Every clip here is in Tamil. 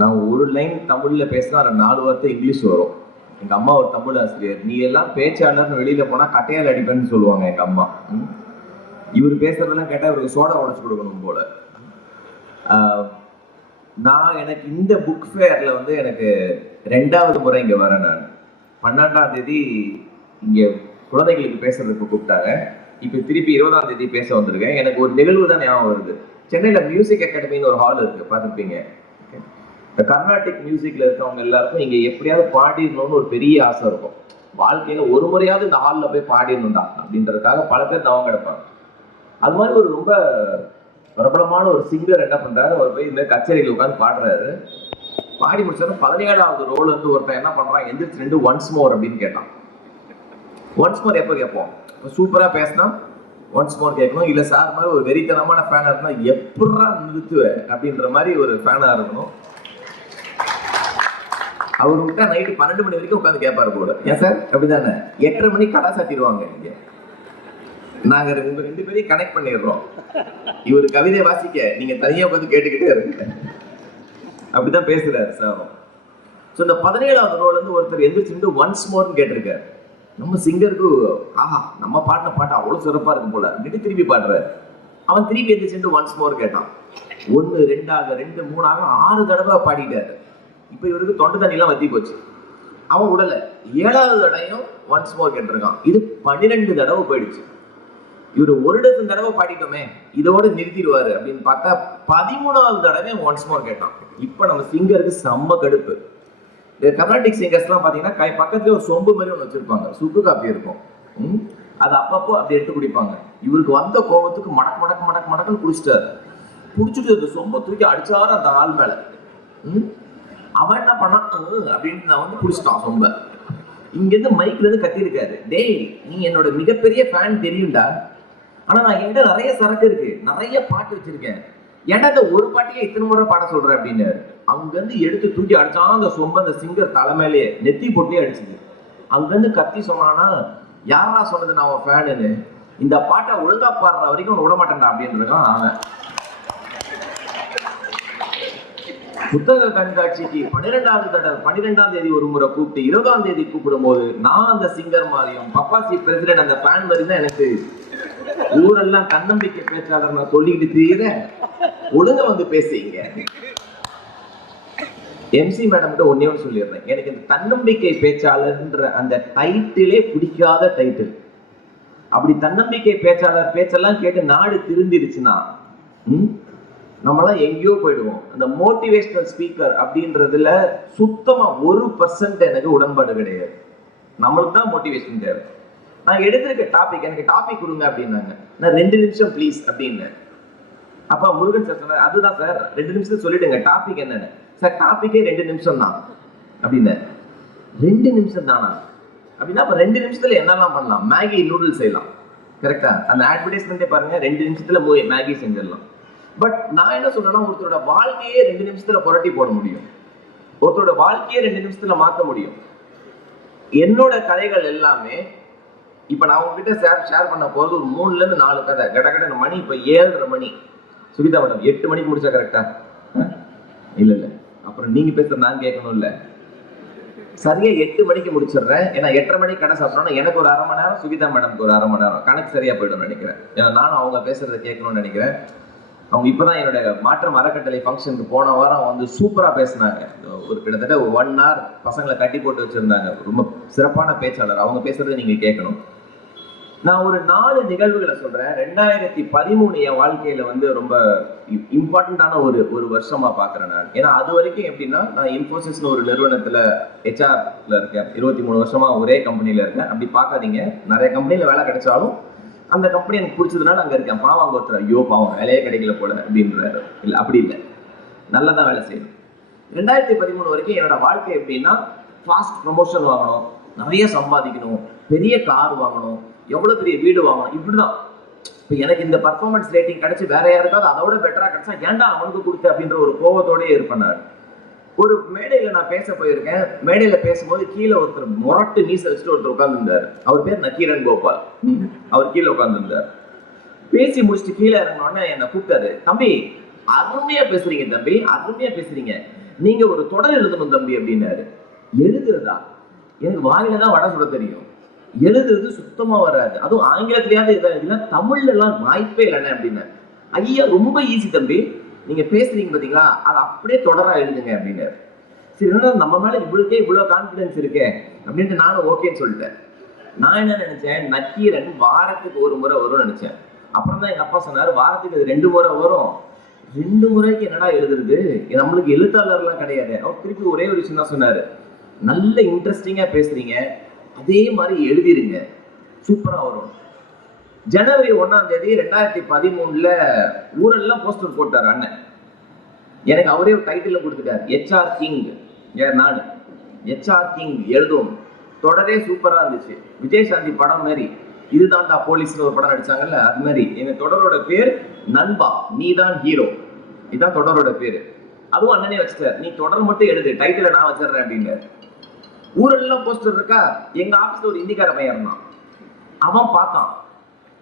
நான் ஒரு லைன் தமிழ்ல பேசினா 4 வார்த்தை இங்கிலீஷ் வரும். எங்க அம்மா ஒரு தமிழ் ஆசிரியர். நீ எல்லாம் பேச்சாளர்னு வெளியில போனா கட்டையால் அடிப்பேன்னு சொல்லுவாங்க எங்க அம்மா. இவர் பேசுறதெல்லாம் கேட்டா இவருக்கு சோடா உடைச்சு கொடுக்கணும் போல. நான் எனக்கு இந்த புக் ஃபேர்ல வந்து எனக்கு 2வது முறை இங்க வரேன். நான் 12ஆம் தேதி இங்க குழந்தைகளுக்கு பேசுறதுக்கு கூப்பிட்டாங்க. இப்ப திருப்பி 20ஆம் தேதி பேச வந்திருக்கேன். எனக்கு ஒரு நிகழ்வு தான் ஞாபகம் வருது. சென்னையில மியூசிக் அகாடமின்னு ஒரு ஹால் இருக்கு, பார்த்துருப்பீங்க. இந்த கர்நாடிக் மியூசிக்ல இருக்கவங்க எல்லாருக்கும் இங்க எப்படியாவது பாடிடணும்னு ஒரு பெரிய ஆசை இருக்கும். வாழ்க்கையில ஒரு முறையாவது இந்த ஹாலில் போய் பாடிடணும்டா அப்படின்றதுக்காக பல பேர் தவம் கிடப்பாங்க. அது மாதிரி ஒரு ரொம்ப பிரபலமான ஒரு சிங்கர் என்ன பண்றாரு, அவர் போய் இந்த கச்சேரியில் உட்காந்து பாடுறாரு. பாடி முடிச்சாலும் 17வது ரோல் வந்து ஒருத்தன் என்ன பண்றான், எந்திரிச்சு 2 ஒன்ஸ் மோர் அப்படின்னு கேட்டான். ஒன்ஸ் மோர் எப்போ கேட்போம்? சூப்பரா பேசினா ஒன்ஸ் மோர் கேட்கணும். இல்ல சார் மாதிரி ஒரு வெறித்தனமான ஃபேனா இருந்தா எப்படா நிறுத்துவேன் அப்படின்ற மாதிரி ஒரு ஃபேனா இருக்கணும். அவர் விட்டா நைட்டு 12 மணி வரைக்கும் உட்காந்து கேட்பாரு போல. ஏன் சார் அப்படிதானே? 8:30 மணிக்கு கடை சாத்திடுவாங்க. இங்க நாங்க உங்க 2 பேரையும் கனெக்ட் பண்ணிடுறோம். இவர் கவிதை வாசிக்க நீங்க தனியா உட்காந்து கேட்டுக்கிட்டே இருங்க. அப்படிதான் பேசுறாரு சார். ஸோ இந்த 17வது ரோல் வந்து ஒருத்தர் எந்திரிச்சு ஒன்ஸ் மோர்னு கேட்டிருக்காரு. நம்ம சிங்கருக்கு ஆஹா நம்ம பாடின பாட்டு அவ்வளவு சிறப்பா இருக்கும் போல அப்படின்னு திருப்பி பாடுறாரு. அவன் திருப்பி எந்திரிச்சு ஒன்ஸ் மோர் கேட்டான். 1 2 2 3 6 தடவை பாடிட்டாரு. இப்ப இவருக்கு தொண்டை தண்ணி எல்லாம் வத்தி போச்சு. அவன் உடல 7வது தடவையும் ஒன்ஸ் மோர் கேட்டிருக்கான். இது 12 தடவை போயிடுச்சு. இவரு 1 டஜன் தடவை பாடிட்டோமே, இதோட நிறுத்திடுவாரு அப்படின்னு பார்த்தா 13வது தடவை ஒன்ஸ் மோர் கேட்டான். இப்ப நம்ம சிங்கருக்கு செம்ம கடுப்பு. இந்த கர்நாடிக் சிங்கர்ஸ் எல்லாம் பாத்தீங்கன்னா பக்கத்துல ஒரு சொம்பு மாதிரி ஒன்று வச்சிருப்பாங்க, சுக்கு காப்பி இருக்கும். அது அப்பப்போ அப்படி எடுத்து குடிப்பாங்க. இவருக்கு வந்த கோபத்துக்கு மடக்கு மடக்கு மடக்கு மடக்குன்னு குடிச்சிட்டாரு. குடிச்சிட்டு அந்த சொம்பை தூக்கி அடிச்சாரு அந்த ஆள் மேல. அவன் என்ன பண்ணான் அப்படின்னு நான் வந்து குடிச்சிட்டான் சொம்ப. இங்க இருந்து மைக்ல இருந்து கத்திருக்காரு, டேய் நீ என்னோட மிகப்பெரிய ஃபேன் தெரியும்டா, ஆனா நான் என்கிட்ட நிறைய சரக்கு இருக்கு, நிறைய பாட்டு வச்சிருக்கேன், ஏன்டா இந்த ஒரு பாட்டிலே இத்தனை முறை பாட சொல்ற அப்படின்னு. அங்க இருந்து எடுத்து தூக்கி அடிச்சான் அந்த சொம்ப. அந்த சிங்கர் தலைமையிலே நெத்தி போட்டே அடிச்சுது. அங்க இருந்து கத்தி சொன்னானா, யாரா சொன்னது நான் அவன் ஃபேனுன்னு, இந்த பாட்டை ஒழுங்கா பாடுற வரைக்கும் விட மாட்டேன்டா அப்படின்னு இருக்கான் அவன். புத்தக கண்காட்சிக்கு 12ஆம் தேதி ஒரு முறை கூப்பிட்டு 20ஆம் தேதி கூப்பிடும் போது நான் அந்த சிங்கர் மாதிரியும் பப்பாசி பிரசிடென்ட் அந்த ஃபேன் மாதிரி தான் எனக்கு ஊரெல்லாம் தன்னம்பிக்கை பேச்சாளர் நான் சொல்லிக்கிட்டு தீர ஒழுங்க வந்து பேசுறீங்க. எம்சி மேடம் கிட்ட ஒன்னே ஒன்று சொல்லிடுறேன், எனக்கு இந்த தன்னம்பிக்கை பேச்சாளர்ன்ற அந்த டைட்டிலே பிடிக்காத டைட்டில். அப்படி தன்னம்பிக்கை பேச்சாளர் பேச்செல்லாம் கேட்டு நாடு திருந்திருச்சுன்னா நம்மளாம் எங்கேயோ போயிடுவோம். அந்த மோட்டிவேஷனல் ஸ்பீக்கர் அப்படின்றதுல சுத்தமா 1% எனக்கு உடன்பாடு கிடையாது. நம்மளுக்கு தான் மோட்டிவேஷன் தேவை. நான் எடுத்திருக்க டாபிக், எனக்கு டாபிக் கொடுங்க அப்படின்னாங்க. நான் 2 நிமிஷம் ப்ளீஸ் அப்படின்னு. அப்ப முருகன் சார் சொன்னார், அதுதான் சார் 2 நிமிஷத்துல சொல்லிடுங்க டாபிக் என்னன்னு. சார் டாபிக்கே 2 நிமிஷம் தான் அப்படின்னு. 2 நிமிஷம் தானா அப்படின்னா அப்ப 2 நிமிஷத்துல என்னெல்லாம் பண்ணலாம்? மேகி நூடுல்ஸ் செய்யலாம். கரெக்டா? அந்த அட்வர்டைஸ்மெண்ட்டே பாருங்க, 2 நிமிஷத்துல மேகி செஞ்சிடலாம். பட் நான் என்ன சொல்றேன்னா, ஒருத்தரோட வாழ்க்கையே 2 நிமிஷத்துல புரட்டி போட முடியும். ஒருத்தரோட வாழ்க்கையே 2 நிமிஷத்துல மாற்ற முடியும். என்னோட கதைகள் எல்லாமே இப்ப நான் உங்ககிட்ட ஷேர் பண்ண போறது ஒரு 3ல இருந்து 4 கதை. கடகட மணி இப்ப 7:30 மணி. சுகிதா மேடம் 8 மணிக்கு முடிச்சா கரெக்டா? இல்ல அப்புறம் நீங்க பேசுற நான் கேட்கணும் இல்ல. சரியா 8 மணிக்கு முடிச்சிடுறேன். ஏன்னா 8:30 மணிக்கு கடை சாப்பிட்டோம்னா எனக்கு ஒரு 1/2 மணி நேரம், சுகிதா மேடம்க்கு ஒரு 1/2 மணி நேரம் கணக்கு சரியா போயிடும் நினைக்கிறேன். ஏன்னா நானும் அவங்க பேசுறதை கேட்கணும்னு நினைக்கிறேன். அவங்க இப்பதான் என்னோட மாற்றம் அறக்கட்டளை ஃபங்க்ஷனுக்கு போன வாரம் வந்து சூப்பரா பேசினாங்க. ஒரு கிட்டத்தட்ட 1 hour பசங்களை கட்டி போட்டு வச்சிருந்தாங்க. ரொம்ப சிறப்பான பேச்சாளர். அவங்க பேசுறதை நீங்க கேட்கணும். நான் ஒரு 4 நிகழ்வுகளை சொல்றேன். 2013 என் வாழ்க்கையில வந்து ரொம்ப இம்பார்ட்டன்டான ஒரு வருஷமா பாக்குறேன் நான். ஏன்னா அது வரைக்கும் எப்படின்னா, நான் இன்ஃபோசிஸ்னு ஒரு நிறுவனத்துல HR-ல இருக்கேன். 23 வருஷமா ஒரே கம்பெனில இருக்கேன். அப்படி பார்க்காதீங்க, நிறைய கம்பெனில வேலை கிடைச்சாலும் அந்த கம்பெனி எனக்கு பிடிச்சதுனால அங்க இருக்கேன். பாவம் ஒருத்தர் ஐயோ பாவம் வேலையே கிடைக்கல போல அப்படின்றாரு. இல்ல அப்படி இல்லை, நல்லதான் வேலை செய்யணும். 2013 வரைக்கும் என்னோட வாழ்க்கை எப்படின்னா, ஃபாஸ்ட் ப்ரமோஷன் வாங்கணும், நிறைய சம்பாதிக்கணும், பெரிய கார் வாங்கணும், எவ்வளவு பெரிய வீடு வாங்கணும், இப்படிதான். இப்போ எனக்கு இந்த பர்ஃபார்மன்ஸ் ரேட்டிங் கிடைச்சி வேற யாருக்காவது அதோட பெட்டரா கிடைச்சா ஏன்டா அவனுக்கு கொடுத்த அப்படின்ற ஒரு கோபத்தோடய இருப்பேன் நான். ஒரு மேடையில நான் பேச போயிருக்கேன். மேடையில பேசும்போது கீழே ஒருத்தர் முரட்டு மீச வச்சுட்டு ஒருத்தர் உட்கார்ந்துருந்தார். அவர் பேர் நக்கீரன் கோபால். அவர் கீழே உட்கார்ந்துருந்தார். பேசி முடிச்சுட்டு கீழே இறங்கினோடனே என்னை கூப்பிட்டாரு, தம்பி அருமையா பேசுறீங்க தம்பி, அருமையா பேசுறீங்க, நீங்க ஒரு தொடர் எழுதணும் தம்பி அப்படின்னாரு. எழுதுறதா? எனக்கு வாயில தான் வடை சுட தெரியும், எழுதுறது சுத்தமா வராது, அதுவும் ஆங்கிலத்திலேயாவது இதான், தமிழ்ல எல்லாம் வாய்ப்பே இல்லைன்னு அப்படின்னு. ஐயா ரொம்ப ஈஸி தம்பி, நீங்க பேசுறீங்க பாத்தீங்களா, அதை அப்படியே தொடரா எழுதுங்க அப்படின்னாரு. சரி, நம்ம மேல இவ்வளவு கான்பிடன்ஸ் இருக்கே அப்படின்ட்டு நானும் ஓகேன்னு சொல்லிட்டேன். நான் என்ன நினைச்சேன், நக்கீரன் வாரத்துக்கு ஒரு முறை வரும்னு நினைச்சேன். அப்புறம் தான் எங்க அப்பா சொன்னாரு, வாரத்துக்கு அது 2 முறை வரும். 2 முறைக்கு என்னடா எழுதுறது, நம்மளுக்கு எழுத்தாளர்லாம் கிடையாது. அவர் திருப்பி ஒரே ஒரு விஷயம் தான் சொன்னாரு, நல்ல இன்ட்ரெஸ்டிங்கா பேசுறீங்க, அதே மாதிரி எழுதிருங்க, சூப்பரா வரும். ஜனவரி 1ஆம் தேதி 2013 ஊரெல்லாம் போஸ்டர் போட்டார் அண்ணன். எனக்கு அவரே ஒரு டைட்டில் கொடுத்துட்டார், HR கிங். நான் HR கிங் எழுதும். தொடரே சூப்பரா இருந்துச்சு, விஜயசாந்தி படம் மாதிரி. இதுதான்டா போலீஸ்ல ஒரு படம் நடிச்சாங்கல்ல, அது மாதிரி. எங்க தொடரோட பேர் நண்பா நீதான் ஹீரோ, இதுதான் தொடரோட பேரு. அதுவும் அண்ணனே வச்சுட்டார், நீ தொடர் மட்டும் எழுது, டைட்டில நான் வச்சிடறேன் அப்படின்னு. ஊரெல்லாம் போஸ்டர் இருக்கா. எங்க ஆபீஸ்ல ஒரு இந்திக்கார பையன் இருந்தான், அவன் பார்த்தான்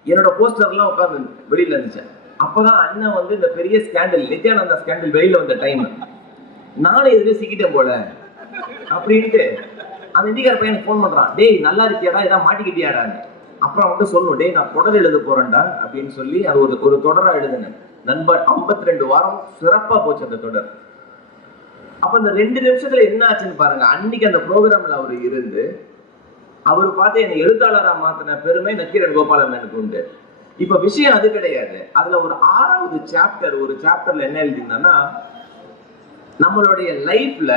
என்னோட போஸ்டர் எல்லாம் உட்காந்து வெளியில இருந்துச்சு. அப்பதான் அண்ணன் வந்து இந்த பெரிய ஸ்கேண்டல், நித்யானந்தா ஸ்கேண்டல் வெளியில வந்த டைம். நானும் எதுவே சிக்கிட்டேன் போல அப்படின்ட்டு அந்த இந்திக்கார பையனுக்கு போன் பண்றான், டேய் நல்லா இருக்கியாடா, ஏதாவது மாட்டிக்கிட்டியாடான்னு. அப்புறம் மட்டும் சொல்லணும், டேய் நான் தொடர் எழுத போறேன்டா அப்படின்னு சொல்லி அது ஒரு தொடரா எழுதுனேன். நண்பர் 52 வாரம் சிறப்பா போச்சு அந்த தொடர். அப்ப இந்த 2 நிமிஷத்துல என்ன ஆச்சுன்னு பாருங்க. அன்னைக்கு அந்த ப்ரோக்ராம்ல அவர் இருந்து அவர் பார்த்து என்னை எழுத்தாளரா மாத்தின பெருமை நக்கீரன் கோபாலண்ணனுக்கு உண்டு. இப்ப விஷயம் அது கிடையாது. அதுல ஒரு 6வது சாப்டர், ஒரு சாப்டர்ல என்ன எழுதியிருந்தான்னா, நம்மளுடைய லைஃப்ல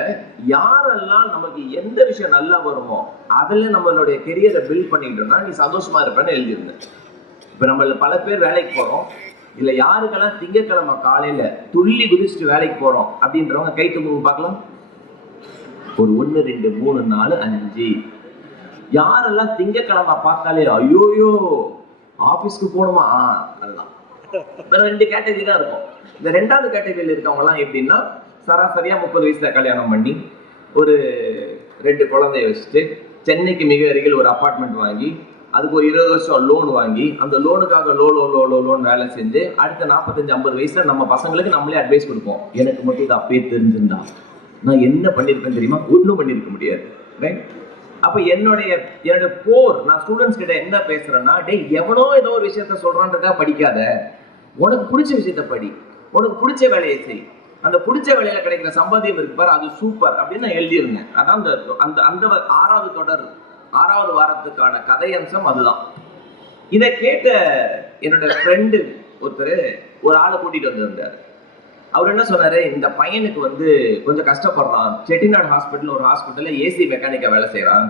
யாரெல்லாம் நமக்கு எந்த விஷயம் நல்லா வருமோ அதுல நம்மளுடைய கெரியரை பில்ட் பண்ணிட்டோம்னா நீ சந்தோஷமா இருப்பேன்னு எழுதியிருந்தேன். இப்ப நம்மள பல பேர் வேலைக்கு போறோம், இல்ல யாருக்கெல்லாம் திங்கட்கிழமை காலையில துள்ளி குதிச்சுட்டு வேலைக்கு போறோம் அப்படின்றவங்க கை தூக்கு பார்க்கலாம். ஒரு 1 2 3 4 5. யாரெல்லாம் திங்கட்கிழமை பார்த்தாலே ஐயோயோ ஆபீஸ்க்கு போகணுமா, அதுதான். 2 கேட்டகரி தான் இருக்கும். இந்த 2வது கேட்டகரியில் இருக்கவங்க எல்லாம் எப்படின்னா, சராசரியா 30 வயசுல கல்யாணம் பண்ணி ஒரு 2 குழந்தைய வச்சுட்டு சென்னைக்கு மிக அருகில் ஒரு அபார்ட்மெண்ட் வாங்கி அதுக்கு ஒரு 20 வருஷம் லோன் வாங்கி அந்த லோனுக்காக லோன் வேலை செஞ்சு அடுத்த 45-50 வயசுல நம்ம பசங்களுக்கு நம்மளே அட்வைஸ் கொடுப்போம். எனக்கு மட்டும் இது அப்பயே தெரிஞ்சிருந்தா நான் என்ன பண்ணிருப்பேன் தெரியுமா, ஒன்றும் பண்ணிருக்க முடியாது. அப்ப என்னோட போர், நான் ஸ்டூடெண்ட்ஸ் கிட்ட என்ன பேசுறேன்னா, டேய் எவனோ ஏதோ ஒரு விஷயத்த சொல்றான்றதா படிக்காத, உனக்கு பிடிச்ச விஷயத்த படி, உனக்கு பிடிச்ச வேலையை செய், அந்த பிடிச்ச வேலையில கிடைக்கிற சம்பாத்தியம் இருக்கு பாரு, அது சூப்பர் அப்படின்னு நான் எழுதியிருந்தேன். அதான் அந்த 6வது தொடர் 6வது வாரத்துக்கான கதை அம்சம் அதுதான். இதை கேட்ட என்னோட ஃப்ரெண்டு ஒருத்தர் ஒரு ஆளை கூட்டிட்டு வந்திருந்தாரு. அவர் என்ன சொன்னாரு, இந்த பையனுக்கு வந்து கொஞ்சம் கஷ்டப்படுறான், செட்டிநாடு ஹாஸ்பிட்டல் ஒரு ஹாஸ்பிட்டல்ல ஏசி மெக்கானிக்கா வேலை செய்யறான்,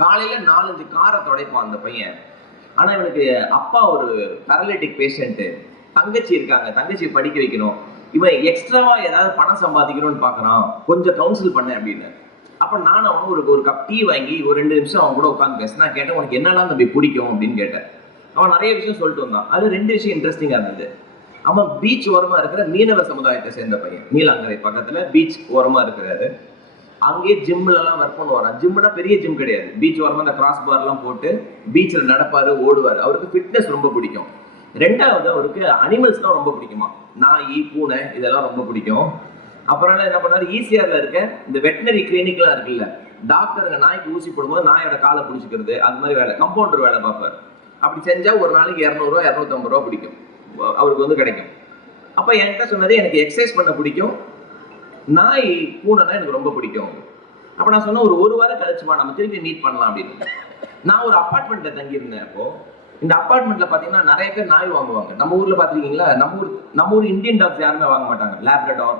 காலையில 4-5 காரை துடைப்பான் அந்த பையன். ஆனா இவனுக்கு அப்பா ஒரு பேரலிட்டிக் பேஷண்ட், தங்கச்சி இருக்காங்க, தங்கச்சி படிக்க வைக்கணும், இவன் எக்ஸ்ட்ராவா ஏதாவது பணம் சம்பாதிக்கணும்னு பாக்குறான், கொஞ்சம் கவுன்சில் பண்ண அப்படின்னு. அப்ப நான் அவனுக்கு ஒரு கப் டீ வாங்கி ஒரு 2 நிமிஷம் அவன் கூட உட்காந்து பேசினா, கேட்டேன் உனக்கு என்னெல்லாம் தம்பி பிடிக்கும் அப்படின்னு கேட்டேன். அவன் நிறைய விஷயம் சொல்லிட்டு வந்தான். அது 2 விஷயம் இன்ட்ரெஸ்டிங்கா இருந்தது. அவன் பீச் ஓரமா இருக்கிற மீனவ சமுதாயத்தை சேர்ந்த பையன், நீலாங்கரை பக்கத்துல பீச் ஓரமா இருக்கிறாரு. அங்கேயே ஜிம்ல எல்லாம் ஒர்க் பண்ணுவாரான். ஜிம்னா பெரிய ஜிம் கிடையாது, பீச் ஓரமா அந்த கிராஸ் பார் எல்லாம் போட்டு பீச்ல நடப்பாரு, ஓடுவாரு. அவருக்கு ஃபிட்னஸ் ரொம்ப பிடிக்கும். 2வது அவருக்கு அனிமல்ஸ்னா ரொம்ப பிடிக்குமா, நாய் பூனை இதெல்லாம் ரொம்ப பிடிக்கும். அப்புறம் என்ன பண்ணாரு, ஈசிஆர்ல இருக்க இந்த வெட்டினரி கிளினிக்லாம் இருக்குல்ல, டாக்டருங்க நாய்க்கு ஊசி போடும்போது நாயோட காலை பிடிச்சிக்கிறது, அது மாதிரி வேலை, கம்பவுண்டர் வேலை பார்ப்பாரு. அப்படி செஞ்சா ஒரு நாளைக்கு 200 ரூபா 250 ரூபா பிடிக்கும் அவருக்கு வந்து கிடைக்கும். அப்ப என்கிட்ட சொன்னது, எனக்கு எக்ஸசைஸ் பண்ண பிடிக்கும், நாய் பூனைனா எனக்கு ரொம்ப பிடிக்கும். அப்ப நான் சொன்ன ஒரு வாரம் கழிச்சுமா நம்ம திருப்பி மீட் பண்ணலாம் அப்படின்னு. நான் ஒரு அபார்ட்மெண்ட்ல தங்கியிருந்தேன். அப்போ இந்த அபார்ட்மெண்ட்ல பாத்தீங்கன்னா நிறைய பேர் நாய் வாங்குவாங்க. நம்ம ஊர்ல பாத்திருக்கீங்களா, நம்ம ஊர் இந்தியன் டாக்ஸ் யாருமே வாங்க மாட்டாங்க. லேப்ரடார்,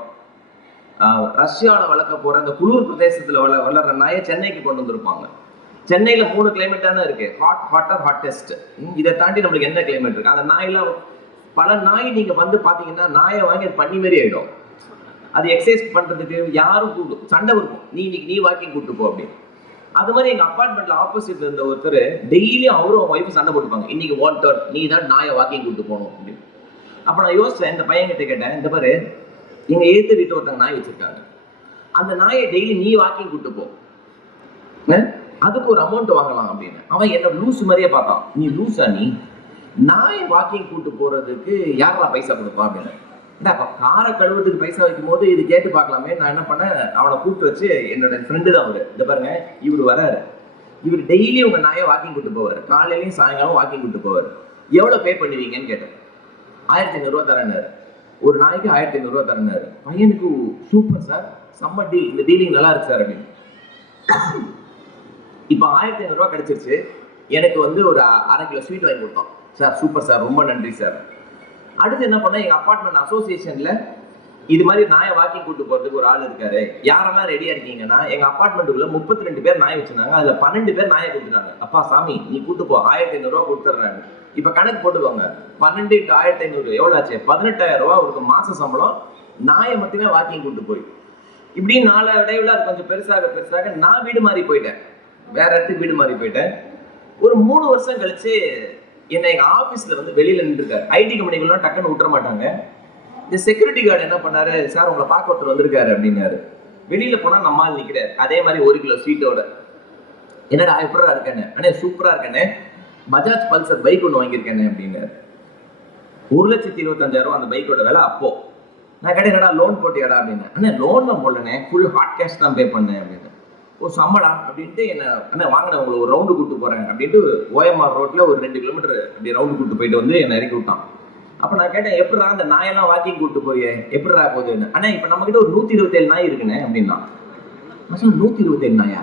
ரஷ்யாவில் வளர்க்க போற அந்த குளிர் பிரதேசத்துல வளர்ற நாயை சென்னைக்கு கொண்டு வந்திருப்பாங்க. சென்னையில 3 கிளைமேட் தானே இருக்கு, ஹாட்டர் ஹாட்டஸ்ட். இதை தாண்டி நம்மளுக்கு என்ன கிளைமேட் இருக்கு? அந்த நாயெல்லாம் பல நாய் நீங்க வந்து பாத்தீங்கன்னா நாயை வாங்கி அது பண்ணி மாதிரி ஆயிடும். அது எக்ஸசைஸ் பண்றதுக்கு யாரும் சண்டை இருக்கும், நீ வாக்கிங் கூட்டு போ அப்படின்னு. அது மாதிரி எங்க அபார்ட்மெண்ட்ல ஆப்போசிட்ல இருந்த ஒருத்தர் டெய்லியும் அவரும் ஒய்ஃப் சண்டை போட்டுப்பாங்க, இன்னைக்கு வாட்டர் நீ தான் நாயை வாக்கிங் கூட்டு போகணும் அப்படின்னு. அப்ப நான் யோசிச்சேன், இந்த பையன்கிட்ட கேட்டேன், இந்த பாரு எங்க எதிர்த்து வீட்டு ஒருத்தங்க நாய் வச்சிருக்காங்க, அந்த நாயை டெய்லி நீ வாக்கிங் கூட்டு போ, அதுக்கு ஒரு அமௌண்ட் வாங்கலாம் அப்படின்னு. அவன் என்ன லூஸ் மாதிரியே பார்த்தான், நீ லூஸா, நீ நாயை வாக்கிங் கூட்டு போறதுக்கு யாரெல்லாம் பைசா கொடுப்பா அப்படின்னு. காரை கழுவுறதுக்கு பைசா வைக்கும் போது இது கேட்டு பார்க்கலாமே. நான் என்ன பண்ணேன், அவனை கூப்பிட்டு வச்சு, என்னோட ஃப்ரெண்டு தான் அவரு, இந்த பாருங்க இவர் வராரு, இவர் டெய்லி உங்க நாயை வாக்கிங் கூட்டு போவார், காலையிலையும் சாயங்காலம் வாக்கிங் கூட்டு போவார், எவ்வளவு பே பண்ணுவீங்கன்னு கேட்டேன். 1500 ரூபா தரேன்னாரு. ஒரு நாளைக்கு 1500 ரூபா தரேன்னாரு. பையனுக்கு சூப்பர் சார், செம்ம டீல், இந்த டீலிங் நல்லா இருக்கு சார் அப்படின்னு. இப்ப 1500 ரூபா கிடைச்சிருச்சு. எனக்கு வந்து ஒரு 1/2 கிலோ ஸ்வீட் வாங்கி கொடுத்தோம். சார் சூப்பர் சார், ரொம்ப நன்றி சார். அடுத்து என்ன பண்ண, எங்க அபார்ட்மெண்ட் அசோசியேஷன்ல இது மாதிரி நாயை வாக்கிங் கூட்டு போறதுக்கு ஒரு ஆள் இருக்காரு, யாரெல்லாம் ரெடியா இருக்கீங்கன்னா, எங்க அபார்ட்மெண்ட்டுக்குள்ள 32 பேர் நாய் வச்சிருந்தாங்க. அதுல 12 பேர் நாயை கொடுத்துட்டாங்க. அப்பா சாமி நீ கூட்டு போ, 1500 ரூபா கொடுத்துட்றாங்க. இப்ப கணக்கு போட்டுக்கோங்க, 12 × 1500 எவ்வளவு ஆச்சு? 18,000 ரூபா ஒரு மாச சம்பளம், நாயை மட்டுமே வாக்கிங் கூட்டு போய். இப்படி நாளடைவுல அது கொஞ்சம் பெருசாக பெருசாக நான் வீடு மாறி போயிட்டேன், வேற இடத்துக்கு வீடு மாறி போயிட்டேன். ஒரு 3 வருஷம் கழிச்சு என்னை எங்க ஆபீஸ்ல வந்து வெளியில நின்றுருக்காரு. ஐடி கம்பெனிகள்லாம் டக்குன்னு விட்டுற மாட்டாங்க. இந்த செக்யூரிட்டி கார்டு என்ன பண்ணாரு, சார் உங்களை பார்க்க ஒருத்தர் வந்திருக்காரு அப்படின்னாரு. வெளியில போனா நம்மால் நிக்கிறாரு, அதே மாதிரி 1 கிலோ ஸ்வீட்டோட. என்னடா எப்படா இருக்கேன்னு, அண்ணே சூப்பரா இருக்கேன்னு, பஜாஜ் பல்சர் பைக் ஒன்று வாங்கியிருக்கேன்னு அப்படின்னாரு. 1,25,000 அந்த பைக்கோட விலை அப்போ. நான் கேட்டேன்டா லோன் போட்டியாடா அப்படின்னு. அண்ணே லோன்லாம் போடலண்ணே, ஃபுல் ஹாட் கேஷ் தான் பே பண்ணேன் அப்படின்னு. ஓ சம்பளா அப்படின்ட்டு என்ன, அண்ணா வாங்கின உங்களை ஒரு ரவுண்டு கூட்டு போறேன் அப்படின்ட்டு ஓஎம்ஆர் ரோட்ல ஒரு 2 கிலோமீட்டர் அப்படி ரவுண்டு கூட்டு போயிட்டு வந்து என்னை இறக்கி விட்டான். அப்ப நான் கேட்டேன், எப்படா அந்த நாயெல்லாம் வாக்கிங் கூட்டு போறியே, எப்படா போகுதுன்னு. அண்ணா இப்ப நம்ம கிட்ட ஒரு 127 நாய் இருக்குண்ணே அப்படின்னா. நான் சொன்னேன் 127 நாயா?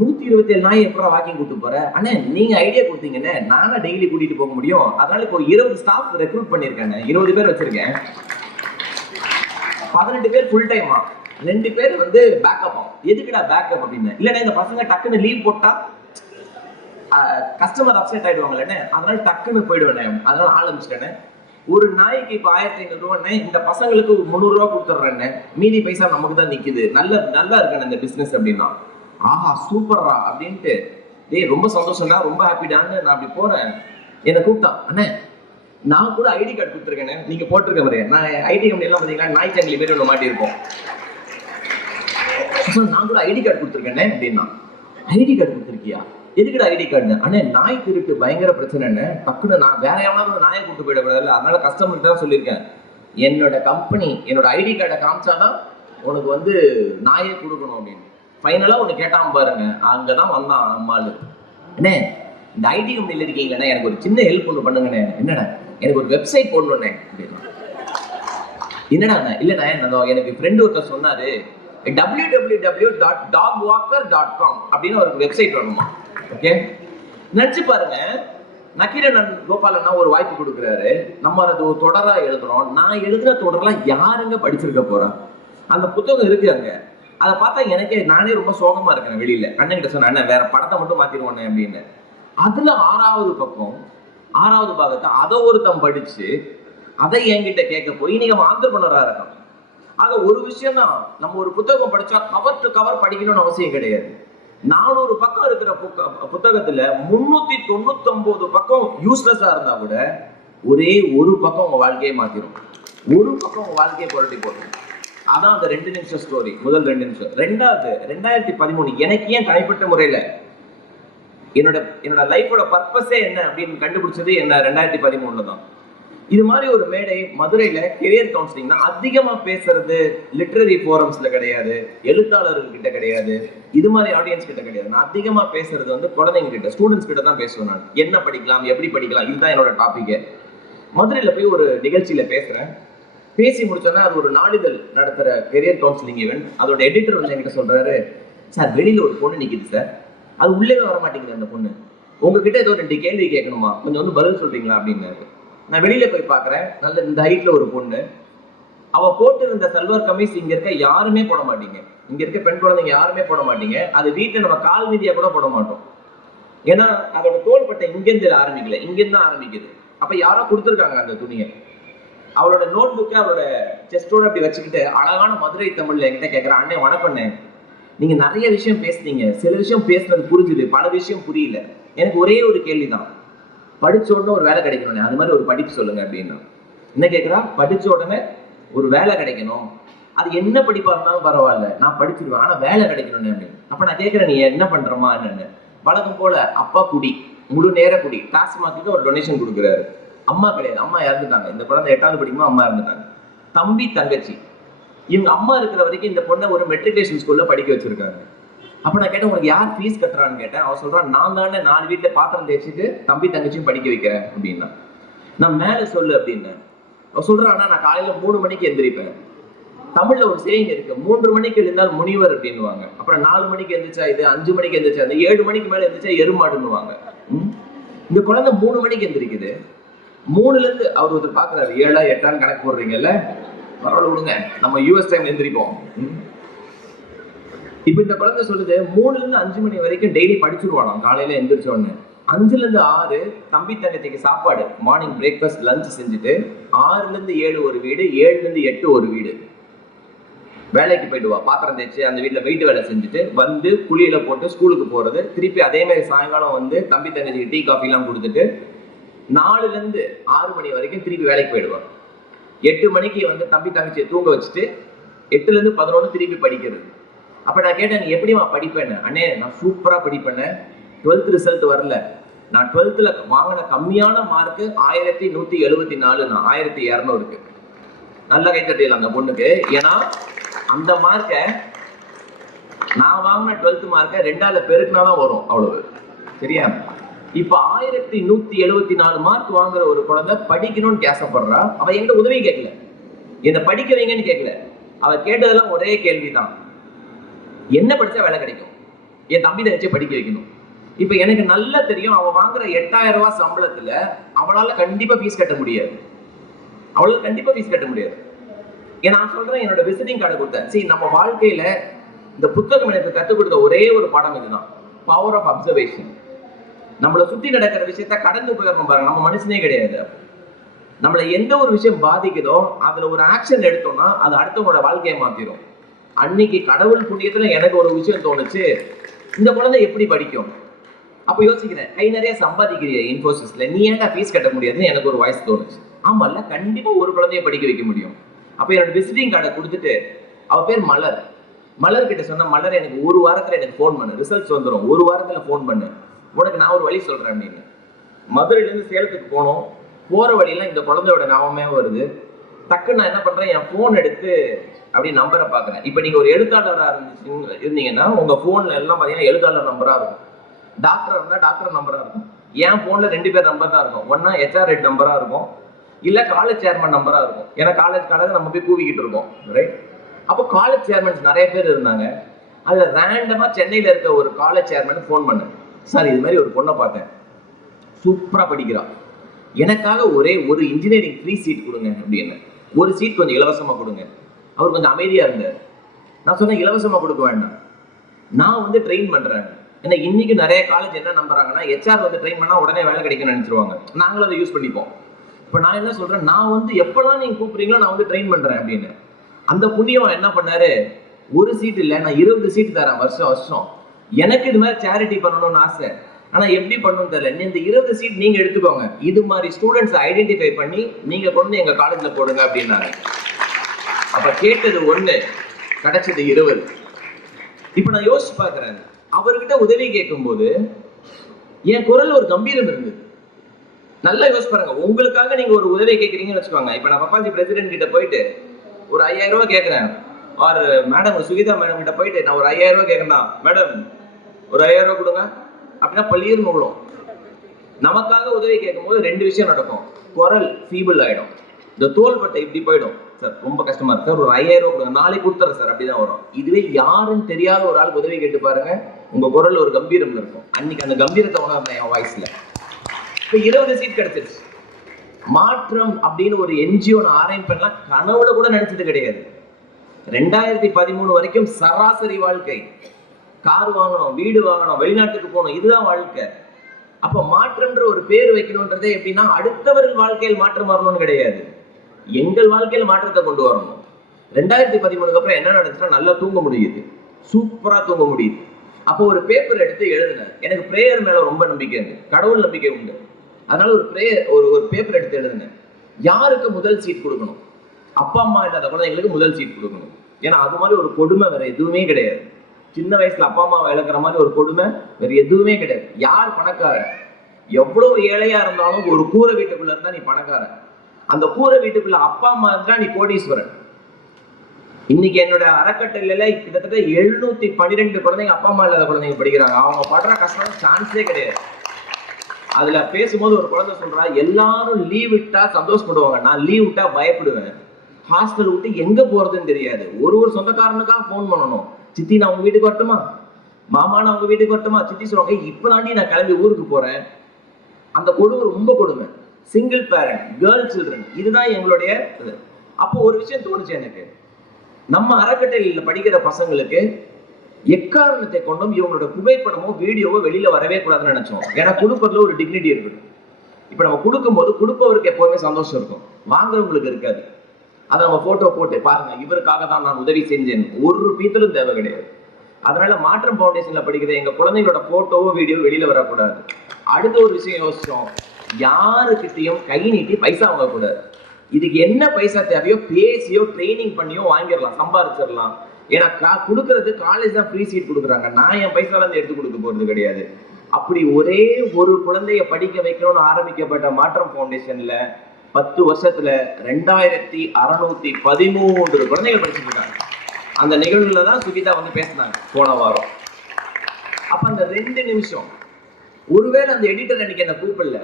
127 நாய் எப்படா வாக்கிங் கூட்டு போற? அண்ணே நீங்க ஐடியா கொடுத்தீங்கன்னு நானா டெய்லி கூட்டிட்டு போக முடியும், அதனால இப்போ 20 ஸ்டாஃப் ரெக்ரூட் பண்ணிருக்கேன், 20 பேர் வச்சிருக்கேன். 18 பேர் ஃபுல் டைமா, 2 பேர் வந்து பேக்கப் ஆகும். எதுக்குடா பேக்கப் அப்படின்னு. இல்லைன்னா இந்த பசங்க டக்குன்னு லீவ் போட்டா கஸ்டமர் அப்செட் ஆயிடுவாங்கல்ல, அதனால டக்குன்னு போயிடுவேன், அதனால ஆரம்பிச்சிட்டேன். ஒரு நாய்க்கு இப்ப 1500 ரூபாய், இந்த பசங்களுக்கு 300 ரூபா கொடுத்துட்றேன்னு, மீதி பைசா நமக்கு தான் நிக்குது, நல்லா இருக்கேன் இந்த பிசினஸ் அப்படின்னா. ஆஹா சூப்பர்ரா அப்படின்ட்டு, டேய் ரொம்ப சந்தோஷம்டா, ரொம்ப ஹாப்பிடான்னு நான் அப்படி போறேன். என்னை கூப்பிட்டான், அண்ணே நான் கூட ஐடி கார்டு கொடுத்துருக்கேனே, நீங்க போட்டிருக்க மாதிரி. நான் ஐடி கம்பெனி எல்லாம் பாத்தீங்கன்னா நாய் சங்கிலி பேர் ஒன்று மாட்டியிருக்கோம். நான் கூட ஐடி கார்டு கொடுத்துருக்கேனே அப்படின்னா. ஐடி கார்டு கொடுத்துருக்கியா? எதுக்குடா ஐடி கார்டு? அண்ணே நாய் திருட்டு பயங்கர பிரச்சனைன்னு, டக்குன்னு நான் வேற எவனாவது நாயை கூட்டு போயிடக்கூடாது, அதனால கஸ்டமர்கிட்ட தான் சொல்லியிருக்கேன், என்னோட கம்பெனி என்னோட ஐடி கார்டை காமிச்சாதான் உனக்கு வந்து நாயே கொடுக்கணும் அப்படின்னு. ஃபைனலா ஒன்று கேட்டான் பாருங்க, அங்கதான் வந்தான் அம்மாளு. அண்ணே இந்த ஐடி கம்பெனியில் இருக்கீங்களே, எனக்கு ஒரு சின்ன ஹெல்ப் ஒன்று பண்ணுங்கண்ணே. என்னடா? எனக்கு ஒரு வெப்சைட் போடணுண்ணே அப்படின்னா. என்னடா? இல்லைண்ணே எனக்கு ஃப்ரெண்டு ஒருத்தர் சொன்னாரு, www.dogwalker.com அப்படின்னு ஒரு வெப்சைட் வரணுமா. ஓகே நினைச்சு பாருங்க, நக்கீரன் கோபாலண்ணா ஒரு வாய்ப்பு கொடுக்குறாரு, நம்ம அது ஒரு தொடரா எழுதுறோம். நான் எழுதுற தொடரெல்லாம் யாருங்க படிச்சிருக்க போறா? அந்த புத்தகம் இருக்கு அங்க, அதை பார்த்தா எனக்கே நானே ரொம்ப சோகமா இருக்கேன். வெளியில அண்ணன் கிட்ட சொன்னேன், அண்ணன் வேற படத்தை மட்டும் மாத்திடுவோண்ணே அப்படின்னு. அதுல 6வது பக்கம் 6வது பாகத்தை அதை ஒருத்தன் படிச்சு அதை என்கிட்ட கேட்க போய் இன்னைக்கு அவன் ஆந்திரப்பனரா இருக்கான். ஆக ஒரு விஷயம் தான், நம்ம ஒரு புத்தகம் படிச்சா கவர் டு கவர் படிக்கணும்னு அவசியம் கிடையாது. 400 பக்கம் இருக்கிற புத்தகத்துல 399 பக்கம் யூஸ்லெஸ்ஸா இருந்தா கூட ஒரே ஒரு பக்கம் உங்க வாழ்க்கையை மாத்திரும், ஒரு பக்கம் உங்க வாழ்க்கையை புரட்டி போடும். அதான் அந்த 2 நிமிஷம் ஸ்டோரி. முதல் 2 நிமிஷம். ரெண்டாவது 2013 எனக்கு ஏன் தனிப்பட்ட முறையில என்னோட லைஃபோட பர்பஸே என்ன அப்படின்னு கண்டுபிடிச்சது என்ன 2013 தான். இது மாதிரி ஒரு மேடை மதுரையில கெரியர் கவுன்சிலிங்னா அதிகமா பேசுறது லிட்ரரி ஃபோரம்ஸ்ல கிடையாது, எழுத்தாளர்கள் கிட்ட கிடையாது, இது மாதிரி ஆடியன்ஸ் கிட்ட கிடையாது. நான் அதிகமா பேசுறது வந்து குழந்தைங்க கிட்ட, ஸ்டூடெண்ட்ஸ் கிட்ட தான் பேசுவேன். நான் என்ன படிக்கலாம், எப்படி படிக்கலாம், இதுதான் என்னோட டாபிக். மதுரையில போய் ஒரு நிகழ்ச்சியில பேசுறேன். பேசி முடிச்சோன்னா அது ஒரு நாளிதழ் நடத்துற கெரியர் கவுன்சிலிங் ஈவென்ட். அதோட எடிட்டர் வந்து என்கிட்ட சொல்றாரு, சார் வெளியில ஒரு பொண்ணு நிக்குது சார், அது உள்ளே வர மாட்டேங்குது அந்த பொண்ணு, உங்ககிட்ட ஏதோ 2 கேள்வி கேட்கணுமா, கொஞ்சம் வந்து பதில் சொல்றீங்களா அப்படின்னாரு. நான் வெளியில போய் பாக்குறேன், நல்ல இந்த ஹைட்ல ஒரு பொண்ணு, அவ போட்டு இருந்த சல்வார் கமீஸ் இங்க இருக்க யாருமே போட மாட்டீங்க, இங்க இருக்க பெண் குழந்தைங்க யாருமே போட மாட்டீங்க, அது வீட்டுல நம்ம கால் மீதியா கூட போட மாட்டோம். ஏன்னா அதோட தோள்பட்டை இங்கிருந்து ஆரம்பிக்கல, இங்கிருந்து தான் ஆரம்பிக்குது. அப்ப யாரோ கொடுத்துருக்காங்க அந்த துணியை. அவளோட நோட் புக்கை அவளோட செஸ்டோட அப்படி வச்சுக்கிட்டு அழகான மதுரை தமிழ்ல என்கிட்ட கேட்கிறேன், அண்ணே வணக்கண்ணே, நீங்க நிறைய விஷயம் பேசுனீங்க, சில விஷயம் பேசுனது புரிஞ்சுது, பல விஷயம் புரியல, எனக்கு ஒரே ஒரு கேள்விதான், படிச்ச உடனே ஒரு வேலை கிடைக்கணும், அது மாதிரி ஒரு படிப்பு சொல்லுங்க அப்படின்னா. என்ன கேட்குறா? படிச்ச உடனே ஒரு வேலை கிடைக்கணும், அது என்ன படிப்பா இருந்தாலும் பரவாயில்ல நான் படிச்சிருவேன், ஆனா வேலை கிடைக்கணும்னு அப்படின்னு. அப்ப நான் கேட்கிறேன், நீ என்ன பண்றமா என்னன்னு. வழக்கம் போல அப்பா குடி, முழு நேர குடி, டாஸ்மாக்கு ஒரு டொனேஷன் கொடுக்குறாரு. அம்மா கிடையாது, அம்மா இறந்துட்டாங்க, இந்த குழந்தை 8வது படிக்கும்போது அம்மா இறந்துட்டாங்க. தம்பி தங்கச்சி. இவங்க அம்மா இருக்கிற வரைக்கும் இந்த பொண்ணை ஒரு மெட்ரிகுலேஷன் ஸ்கூல்ல படிக்க வச்சிருக்காங்க. அப்ப நான் கேட்டேன், உனக்கு யார் ஃபீஸ் கட்டுறான்னு கேட்டேன். அவன் சொல்றான், நான் தானே 4 வீட்டுல பாத்திரம் தேய்ச்சிட்டு தம்பி தங்கச்சியும் படிக்க வைக்கிறேன் அப்படின்னா. நான் மேல சொல்லு அப்படின்னேன். அவன் சொல்றான், நான் காலையில 3 மணிக்கு எந்திரிப்பேன். தமிழ்ல ஒரு சேயிங் இருக்கு, 3 மணிக்கு எழுந்தால் முனிவர் அப்படின்னுவாங்க. அப்புறம் 4 மணிக்கு எந்திரிச்சா இது, 5 மணிக்கு எந்திரிச்சா இது, 7 மணிக்கு மேல எந்திரிச்சா எருமாடுன்னுவாங்க. இந்த குழந்தை 3 மணிக்கு எந்திரிக்குது. 3ல இருந்து அவர் ஒருத்தர் பாக்குறாரு, 7 8 கணக்கு போடுறீங்கல்ல, பரவாயில்ல விடுங்க, நம்ம யூஎஸ் டைம் எந்திரிப்போம். இப்ப இந்த குழந்தை சொல்லுது, 3ல இருந்து 5 மணி வரைக்கும் டெய்லி படிச்சுடுவானாம் காலையில எந்திரிச்ச உடனே. 5ல இருந்து 6 தம்பி தங்கச்சிக்கு சாப்பாடு, மார்னிங் பிரேக்ஃபாஸ்ட் லஞ்ச் செஞ்சுட்டு 6ல இருந்து 7 ஒரு வீடு, 7ல இருந்து 8 ஒரு வீடு. வேலைக்கு போயிடுவா, பாத்திரம் தேய்ச்சி அந்த வீட்டுல வெயிட் வேலை செஞ்சுட்டு வந்து குளியில போட்டு ஸ்கூலுக்கு போறது. திருப்பி அதே மாதிரி சாயங்காலம் வந்து தம்பி தங்கச்சிக்கு டீ காஃபி எல்லாம் கொடுத்துட்டு 4ல இருந்து 6 மணி வரைக்கும் திருப்பி வேலைக்கு போயிடுவா. 8 மணிக்கு வந்து தம்பி தங்கச்சியை தூங்க வச்சுட்டு 8ல இருந்து 11 திருப்பி படிக்கிறது. அப்ப நான் கேட்டேன், நீ எப்படிமா படிப்பேன்னு? அண்ணே, நான் சூப்பரா படிப்பேன். 12th ரிசல்ட் வரல, நான் 12th வாங்கின கம்மியான மார்க்கு 1174, நான் 1200க்கு. நல்லா கைத்தட்டிடலாம் அந்த பொண்ணுக்கு. ஏன்னா அந்த மார்க்க நான் வாங்கின 12th மார்க்க 2ஆல பெருக்கினாதான் வரும், அவ்வளவு. சரியா? இப்ப 1174 மார்க் வாங்குற ஒரு குழந்தை படிக்கணும்னு ஆசைப்படுறா. அவ என்கிட்ட உதவி கேட்கல, என்ன படிக்க வைங்கன்னு கேட்கல. அவ கேட்டதெல்லாம் ஒரே கேள்விதான், என்ன படிச்சா வேலை கிடைக்கும், என் தம்பி தங்கச்சி படிக்க வைக்கணும். இப்ப எனக்கு நல்லா தெரியும், அவ வாங்குற 8000 ரூபாய் சம்பளத்துல அவளால கண்டிப்பா ஃபீஸ் கட்ட முடியாது. அவளால கண்டிப்பா ஃபீஸ் கட்ட முடியாது. நான் சொல்றேன், என்னோட விசிட்டிங் கார்டு கொடுத்தேன். சரி, நம்ம வாழ்க்கையில இந்த புத்தகம் எனக்கு கற்றுக் கொடுத்த ஒரே ஒரு பாடம் இதுதான், பவர் ஆஃப் அப்சர்வேஷன். நம்மளை சுத்தி நடக்கிற விஷயத்த கடந்து போயிடணும் பாருங்க. நம்ம மனுஷனே கிடையாது. நம்மளை எந்த ஒரு விஷயம் பாதிக்குதோ அதுல ஒரு ஆக்ஷன் எடுத்தோம்னா அது அடுத்தவங்களோட வாழ்க்கையை மாத்திரும். அன்னைக்கு கடவுள் புண்ணியத்துல எனக்கு ஒரு விஷயம் தோணுச்சு, இந்த குழந்தை எப்படி படிக்கும்? அப்ப யோசிக்கிறேன், கை நிறைய சம்பாதிக்கிறிய இன்ஃபோசிஸ்ல, நீ ஏன்டா ஃபீஸ் கட்ட முடியாதுன்னு எனக்கு ஒரு வாய்ஸ் தோணுச்சு. ஆமால்ல, கண்டிப்பா ஒரு குழந்தைய படிக்க வைக்க முடியும். அப்ப என்னோட விசிட்டிங் கார்டை கொடுத்துட்டு, அவ பேர் மலர். மலர் கிட்ட சொன்ன, மலர் எனக்கு 1 வாரத்துல எனக்கு ஃபோன் பண்ணு, ரிசல்ட்ஸ் வந்துடும், 1 வாரத்துல ஃபோன் பண்ணு, உனக்கு நான் ஒரு வழி சொல்றேன் அப்படின்னு. மதுரையில இருந்து சேலத்துக்கு போனோம். போற வழியில இந்த குழந்தையோட ஞாபகமே வருது. டக்கு நான் என்ன பண்றேன், என் போன் எடுத்து அப்படி நம்பரை பாக்குறேன். இப்ப நீங்க ஒரு எழுத்தாளரா இருந்தீங்கன்னா உங்க போன்ல எல்லாம் பாத்தீங்கன்னா எழுத்தாளர் நம்பரா இருக்கும், டாக்டர் இருந்தா டாக்டர் நம்பரா இருக்கும். என் போன்ல 2 பேர் நம்பர் தான் இருக்கும். ஒன்னா HR ஹெட் நம்பரா இருக்கும், இல்ல காலேஜ் சேர்மன் நம்பரா இருக்கும். ஏன்னா காலேஜ் நம்ம போய் கூவிக்கிட்டு இருக்கோம், ரைட்? அப்போ காலேஜ் சேர்மன்ஸ் நிறைய பேர் இருந்தாங்க. அதுல ரேண்டமா சென்னையில இருக்க ஒரு காலேஜ் சேர்மன் போன் பண்ணேன், சார் இது மாதிரி ஒரு பொண்ணை பார்த்தேன், சூப்பரா படிக்கிறா, எனக்காக ஒரே ஒரு இன்ஜினியரிங் ஃப்ரீ சீட் கொடுங்க அப்படின்னு, ஒரு சீட் கொஞ்சம் இலவசமா கொடுங்க. அவர் கொஞ்சம் அமைதியா இருந்தார். நான் சொன்னேன், இலவசமா கொடுக்க வேண்டாம், நான் வந்து ட்ரெயின் பண்றேன். ஏன்னா இன்னைக்கு நிறைய காலேஜ் என்ன நம்புறாங்கன்னா, HR வந்து ட்ரெயின் பண்ணா உடனே வேலை கிடைக்கும்னு நினைச்சிருவாங்க. நாங்களும் அதை யூஸ் பண்ணிப்போம். இப்ப நான் என்ன சொல்றேன், நான் வந்து எப்பெல்லாம் நீங்க கூப்பிடுறீங்களோ நான் வந்து ட்ரெயின் பண்றேன் அப்படின்னு. அந்த புண்ணியவன் என்ன பண்ணாரு, ஒரு சீட் இல்ல, நான் 20 சீட் தரேன் வருஷம் வருஷம். எனக்கு இது மாதிரி சேரிட்டி பண்ணணும்னு ஆசை, ஆனா எப்படி பண்ணணும்னு தெரியல. இந்த 20 சீட் நீங்க எடுத்துக்கோங்க, இது மாதிரி ஸ்டூடெண்ட்ஸ் ஐடென்டிஃபை பண்ணி நீங்க கொண்டு எங்க காலேஜ்ல போடுங்க அப்படின்னாங்க. அப்ப கேட்டது 1, கிடைச்சது 20. இப்ப நான் யோசிச்சு பாக்குறேன், அவர்கிட்ட உதவி கேட்கும் போது என் குரல் ஒரு கம்பீரம் இருந்தது. நல்லா யோசிச்சு பாருங்க, உங்களுக்காக நீங்க ஒரு உதவி கேட்கறீங்கன்னு வச்சுக்கோங்க. இப்ப நான் பப்பாஞ்சி பிரசிடென்ட் கிட்ட போயிட்டு ஒரு 5000 ரூபாய் கேட்கிறேன், ஒரு மேடம் சுகிதா மேடம் கிட்ட போயிட்டு நான் ஒரு 5000 ரூபாய் கேட்கறேன், மேடம் ஒரு 5000 ரூபாய் கொடுங்க அப்படின்னா பள்ளியர் நூலும். நமக்காக உதவி கேட்கும் போது 2 விஷயம் நடக்கும், குரல் ஃபீபிள் ஆயிடும், இந்த தோள்பட்டை இப்படி போயிடும், சார் ரொம்ப கஷ்டமா இருக்கு சார், ஒரு 5000 ரூபாய் கொடுங்க, நாளைக்கு கொடுத்துறேன் சார், அப்படிதான் வரும். இதுவே யாருன்னு தெரியாத ஒரு ஆளுக்கு உதவி கேட்டு பாருங்க, உங்க குரல் ஒரு கம்பீரம் இருக்கும். அன்னைக்கு அந்த கம்பீரத்தை உணர்ந்தேன் என் வாய்ஸ்ல. இப்ப 20 சீட் கிடைச்சிருச்சு. மாற்றம் அப்படின்னு ஒரு NGO ஆரம்பிப்பெல்லாம் கனவுல கூட நினைச்சது கிடையாது. 2013 வரைக்கும் சராசரி வாழ்க்கை, கார் வாங்கணும், வீடு வாங்கணும், வெளிநாட்டுக்கு போகணும், இதுதான் வாழ்க்கை. அப்ப மாற்றம்ன்ற ஒரு பேர் வைக்கணும்ன்றதே எப்படின்னா, அடுத்தவர்கள் வாழ்க்கையில் மாற்றம் வரணும்னு கிடையாது, எங்கள் வாழ்க்கையில் மாற்றத்தை கொண்டு வரணும். 2013 அப்புறம் என்ன நடந்துச்சுன்னா, நல்லா தூங்க முடியுது, சூப்பரா தூங்க முடியுது. அப்போ ஒரு பேப்பர் எடுத்து எழுதுனேன். எனக்கு பிரேயர் மேல ரொம்ப நம்பிக்கை உண்டு, கடவுள் நம்பிக்கை உண்டு. அதனால ஒரு பேப்பர் எடுத்து எழுதுனேன். யாருக்கு முதல் சீட் கொடுக்கணும்? அப்பா அம்மா இல்லாத குழந்தைங்களுக்கு முதல் சீட் கொடுக்கணும். ஏன்னா அது மாதிரி ஒரு கொடுமை வேற எதுவுமே கிடையாது. சின்ன வயசுல அப்பா அம்மாவை இழக்கிற மாதிரி ஒரு கொடுமை வேற எதுவுமே கிடையாது. யார் பணக்காரன்? எவ்வளவு ஏழையா இருந்தாலும் ஒரு கூரை வீட்டுக்குள்ள இருந்தா நீ பணக்காரன். அந்த கூரை வீட்டுக்குள்ள அப்பா அம்மா இருந்தா நீ கோடீஸ்வரன். இன்னைக்கு என்னோட அறக்கட்டளையில கிட்டத்தட்ட 712 குழந்தைங்க அப்பா அம்மா இல்லாத குழந்தைங்க படிக்கிறாங்க. அவங்க படுற கஷ்டம் சான்ஸே கிடையாது. அதுல பேசும்போது ஒரு குழந்தை சொல்றா, எல்லாரும் லீவ் விட்டா சந்தோஷப்படுவாங்க, நான் லீவ் விட்டா பயப்படுவேன். ஹாஸ்டல் விட்டு எங்க போறதுன்னு தெரியாது. ஒரு சொந்தக்காரனுக்காக போன் பண்ணணும், சித்தி நான் உங்க வீட்டுக்கு வரட்டுமா, மாமா நான் உங்க வீட்டுக்கு வரட்டுமா. சித்தி சொல்லுவாங்க, இப்பதாண்டி நான் கிளம்பி ஊருக்கு போறேன். அந்த கொடுமை ரொம்ப கொடுமை. சிங்கிள் பேரண்ட், கேர்ள் சில்ட்ரன், இதுதான் எங்களுடைய இது. அப்போ ஒரு விஷயம் தோணுச்சு எனக்கு, நம்ம அறக்கட்டளையில படிக்கிற பசங்களுக்கு எக்காரணத்தை கொண்டும் இவங்களோட புகைப்படமோ வீடியோவோ வெளியில வரவே கூடாதுன்னு நினைச்சோம். ஏன்னா கொடுப்பதுல ஒரு டிக்னிட்டி இருக்கு. இப்ப நம்ம கொடுக்கும்போது கொடுப்பவருக்கு எப்போதுமே சந்தோஷம் இருக்கும், வாங்குறவங்களுக்கு இருக்காது. அதை நம்ம போட்டோ போட்டு பாருங்க, இவருக்காக தான் நான் உதவி செஞ்சேன், ஒரு பீத்தலும் தேவை கிடையாது. அதனால மாற்றம் ஃபவுண்டேஷன்ல படிக்கிற எங்க குழந்தைங்களோட போட்டோவோ வீடியோ வெளியில வரக்கூடாது. அடுத்த ஒரு விஷயம் யோசிச்சோம், யாருக்கிட்டையும் கை நீட்டி பைசா வாங்கக்கூடாது. இதுக்கு என்ன பைசா தேவையோ பேசியோ ட்ரைனிங் பண்ணியோ வாங்கிடலாம், சம்பாதிச்சிடலாம். ஏன்னா கொடுக்கறது காலேஜ் தான் ஃப்ரீ சீட் கொடுக்குறாங்க, நான் என் பைசால இருந்து எடுத்து கொடுக்க போறது கிடையாது. அப்படி ஒரே ஒரு குழந்தைய படிக்க வைக்கணும்னு ஆரம்பிக்கப்பட்ட மாற்றம் ஃபவுண்டேஷன்ல 10 வருஷத்துல 2613 குழந்தைகள் படிச்சுட்டு இருக்காங்க. அந்த நிகழ்வுல தான் சுகிதா வந்து பேசினாங்க போன வாரம். அப்ப அந்த 2 நிமிஷம், ஒருவேளை அந்த எடிட்டர் அன்னைக்கு என்ன கூப்பிடல,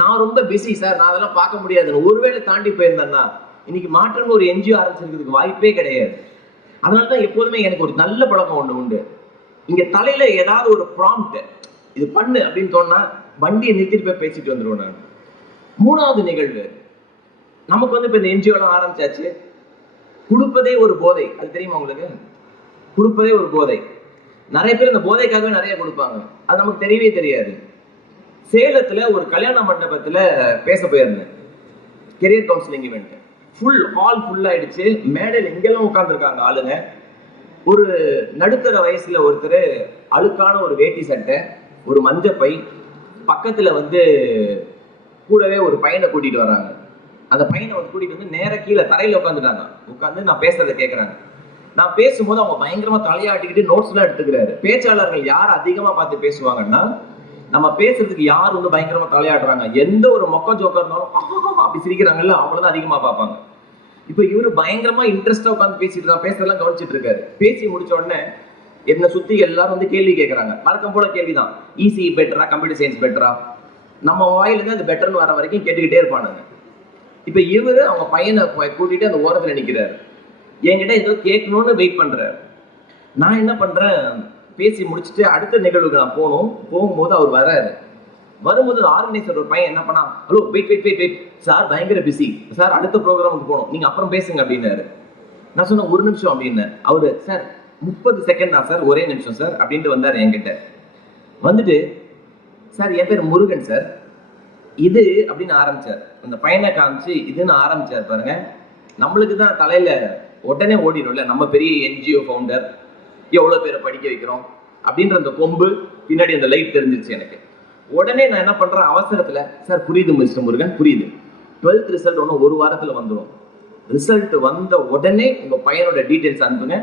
நான் ரொம்ப பிஸி சார், நான் அதெல்லாம் பார்க்க முடியாதுன்னு ஒருவேளை தாண்டி போயிருந்தேன்னா இன்னைக்கு மாற்றம் ஒரு என்ஜிஓ ஆரம்பிச்சிருக்கிறதுக்கு வாய்ப்பே கிடையாது. அதனாலதான் எப்போதுமே எனக்கு ஒரு நல்ல பழக்கம் ஒண்ணு உண்டு. இங்க தலையில ஏதாவது ஒரு ப்ராம்ப்ட், இது பண்ணு அப்படின்னு தோணுனா வண்டியை நிறுத்திட்டு போய் பேசிட்டு வந்துருவேன் நான். 3வது நிகழ்வு, நமக்கு வந்து இப்ப இந்த என்ஜிஓ எல்லாம் ஆரம்பிச்சாச்சு. கொடுப்பதே ஒரு போதை, அது தெரியுமா உங்களுக்கு? கொடுப்பதே ஒரு போதை. நிறைய பேர் இந்த போதைக்காகவே நிறைய கொடுப்பாங்க, அது நமக்கு தெரியவே தெரியாது. சேலத்துல ஒரு கல்யாண மண்டபத்துல பேச போயிருந்தேன், career counselling event. Full hall full ஆயிடுச்சு, மேடையில் எங்கெல்லாம் உட்கார்ந்துருக்காங்க ஆளுங்க. ஒரு நடுத்தர வயசுல ஒருத்தர் அழுக்கான ஒரு வேட்டி சட்டை, ஒரு மஞ்சப்பை, பக்கத்துல வந்து கூடவே ஒரு பையனை கூட்டிட்டு வராங்க. அந்த பையனை வந்து கூட்டிட்டு வந்து நேர கீழே தரையில உட்காந்துட்டாங்க. உட்காந்து நான் பேசுறதை கேட்கறாங்க. நான் பேசும்போது அவங்க பயங்கரமா தலையாட்டிக்கிட்டு நோட்ஸ் எல்லாம் எடுத்துக்கிறாரு. பேச்சாளர்கள் யார் அதிகமா பார்த்து பேசுவாங்கன்னா, நம்ம பேசுறதுக்கு யார் வந்து பயங்கரமா தலையாடுறாங்க, எந்த ஒரு மொக்க ஜோக்கா இருந்தாலும் அப்படி சிரிக்கிறாங்கல்ல, அவங்களதான் அதிகமா பார்ப்பாங்க. இப்ப இவரு பயங்கரமா இன்ட்ரெஸ்டா உட்காந்து பேசிட்டு தான் பேசுறதெல்லாம் கவனிச்சிட்டு இருக்காரு. பேசி முடிச்ச உடனே என்ன சுத்தி எல்லாரும் வந்து கேள்வி கேட்கறாங்க. வழக்கம் போல கேள்விதான், ஈஸி பெட்டரா கம்ப்யூட்டர் சயின்ஸ் பெட்டரா, நம்ம வாயிலிருந்து அது பெட்டர்னு வர வரைக்கும் கேட்டுக்கிட்டே இருப்பானுங்க. இப்ப இவரு அவங்க பையனை கூட்டிட்டு அந்த ஓரத்துல நிக்கிறாரு, என்கிட்ட ஏதோ கேட்கணும்னு வெயிட் பண்றாரு. நான் என்ன பண்றேன், பேசி முடிச்சுட்டு அடுத்த நிகழ்வுக்கு நான் போகும்போது அவர் வர்றாரு. வரும்போது ஆர்கனைசர் ஒரு பையன் என்ன பண்ணா, ஹலோ வெயிட் சார், பயங்கர பிஸி சார், அடுத்த ப்ரோக்ராமுக்கு போகணும், நீங்க அப்புறம் பேசுங்க அப்படின்னாரு. நான் சொன்னேன் 1 நிமிஷம் அப்படின்னு. அவரு சார் 30 செகண்ட் தான் சார், ஒரே நிமிஷம் சார் அப்படின்ட்டு வந்தாரு என்கிட்ட. வந்துட்டு சார் என் பேர் முருகன் சார், இது அப்படின்னு ஆரம்பிச்சார். அந்த பையனை காமிச்சு இதுன்னு ஆரம்பிச்சார் பாருங்க. நம்மளுக்கு தான் தலையில உடனே ஓடிடும்ல, நம்ம பெரிய என்ஜிஓ ஃபவுண்டர், எவ்வளவு பேரை படிக்க வைக்கிறோம் அப்படின்ற அந்த கொம்பு பின்னாடி அந்த லைட் தெரிஞ்சிருச்சு எனக்கு. உடனே நான் என்ன பண்றேன், அவசரத்துல சார் புரியுது மிஸ்டர் முருகன் புரியுது, 12th ரிசல்ட் ஒன்றும் 1 வாரத்துல வந்துடும், ரிசல்ட் வந்த உடனே உங்க பையனோட டீடைல்ஸ் அனுப்புங்க,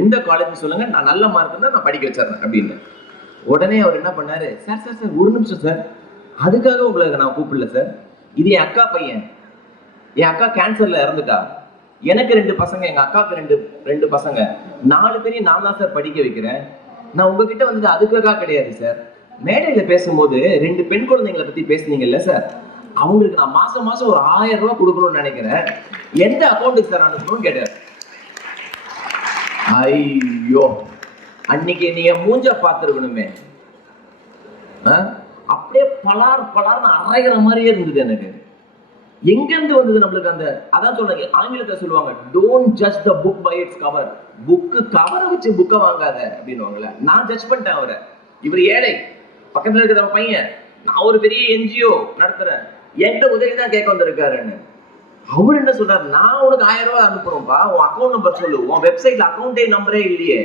எந்த காலேஜ் சொல்லுங்க, நான் நல்ல மார்க் தான் நான் படிக்க வச்சிடறேன் அப்படின்னு. உடனே அவர் என்ன பண்ணாரு, சார் 1 நிமிஷம் சார், அதுக்காக உங்களுக்கு நான் கூப்பிடல சார், இது என் அக்கா பையன், என் அக்கா கேன்சர்ல இறந்துட்டா, எனக்கு 2 பசங்க, எங்க அக்காவுக்கு 2 பசங்க, 4 பேரையும் நான் தான் சார் படிக்க வைக்கிறேன். நான் உங்ககிட்ட வந்தது அதுக்காக கிடையாது சார், மேடையில பேசும்போது 2 பெண் குழந்தைங்களை பத்தி பேசுனீங்கல்ல சார், அவங்களுக்கு நான் மாசம் ஒரு 1000 ரூபாய் கொடுக்கணும்னு நினைக்கிறேன், எந்த அக்கௌண்ட்டுக்கு சார் அனுப்பணும்னு கேட்டார். ஐயோ, அன்னைக்கு நீங்க மூஞ்ச பார்த்துருக்கணுமே, அப்படியே பலார்னு அரைகிற மாதிரியே இருந்தது எனக்கு. எங்க இருந்து வந்தது நம்மளுக்கு அந்த, அதான் சொல்றாங்க ஆங்கிலத்தை சொல்லுவாங்க, don't judge the book by its cover, book கவரை வச்சு புக்கை வாங்காத அப்படின்னுவாங்கல்ல. நான் ஜட்ஜ் பண்ணிட்டேன் அவரை, இவர் ஏழை, பக்கத்துல இருக்கிற பையன், நான் ஒரு பெரிய என்ஜிஓ நடத்துறேன், என்கிட்ட உதவி தான் கேட்க வந்திருக்காருன்னு. அவர் என்ன சொல்றாரு, நான் உனக்கு 1000 ரூபாய் அனுப்புறோம்ப்பா, உன் அக்கௌண்ட் நம்பர் சொல்லு, உன் வெப்சைட்ல அக்கௌண்டே நம்பரே இல்லையே,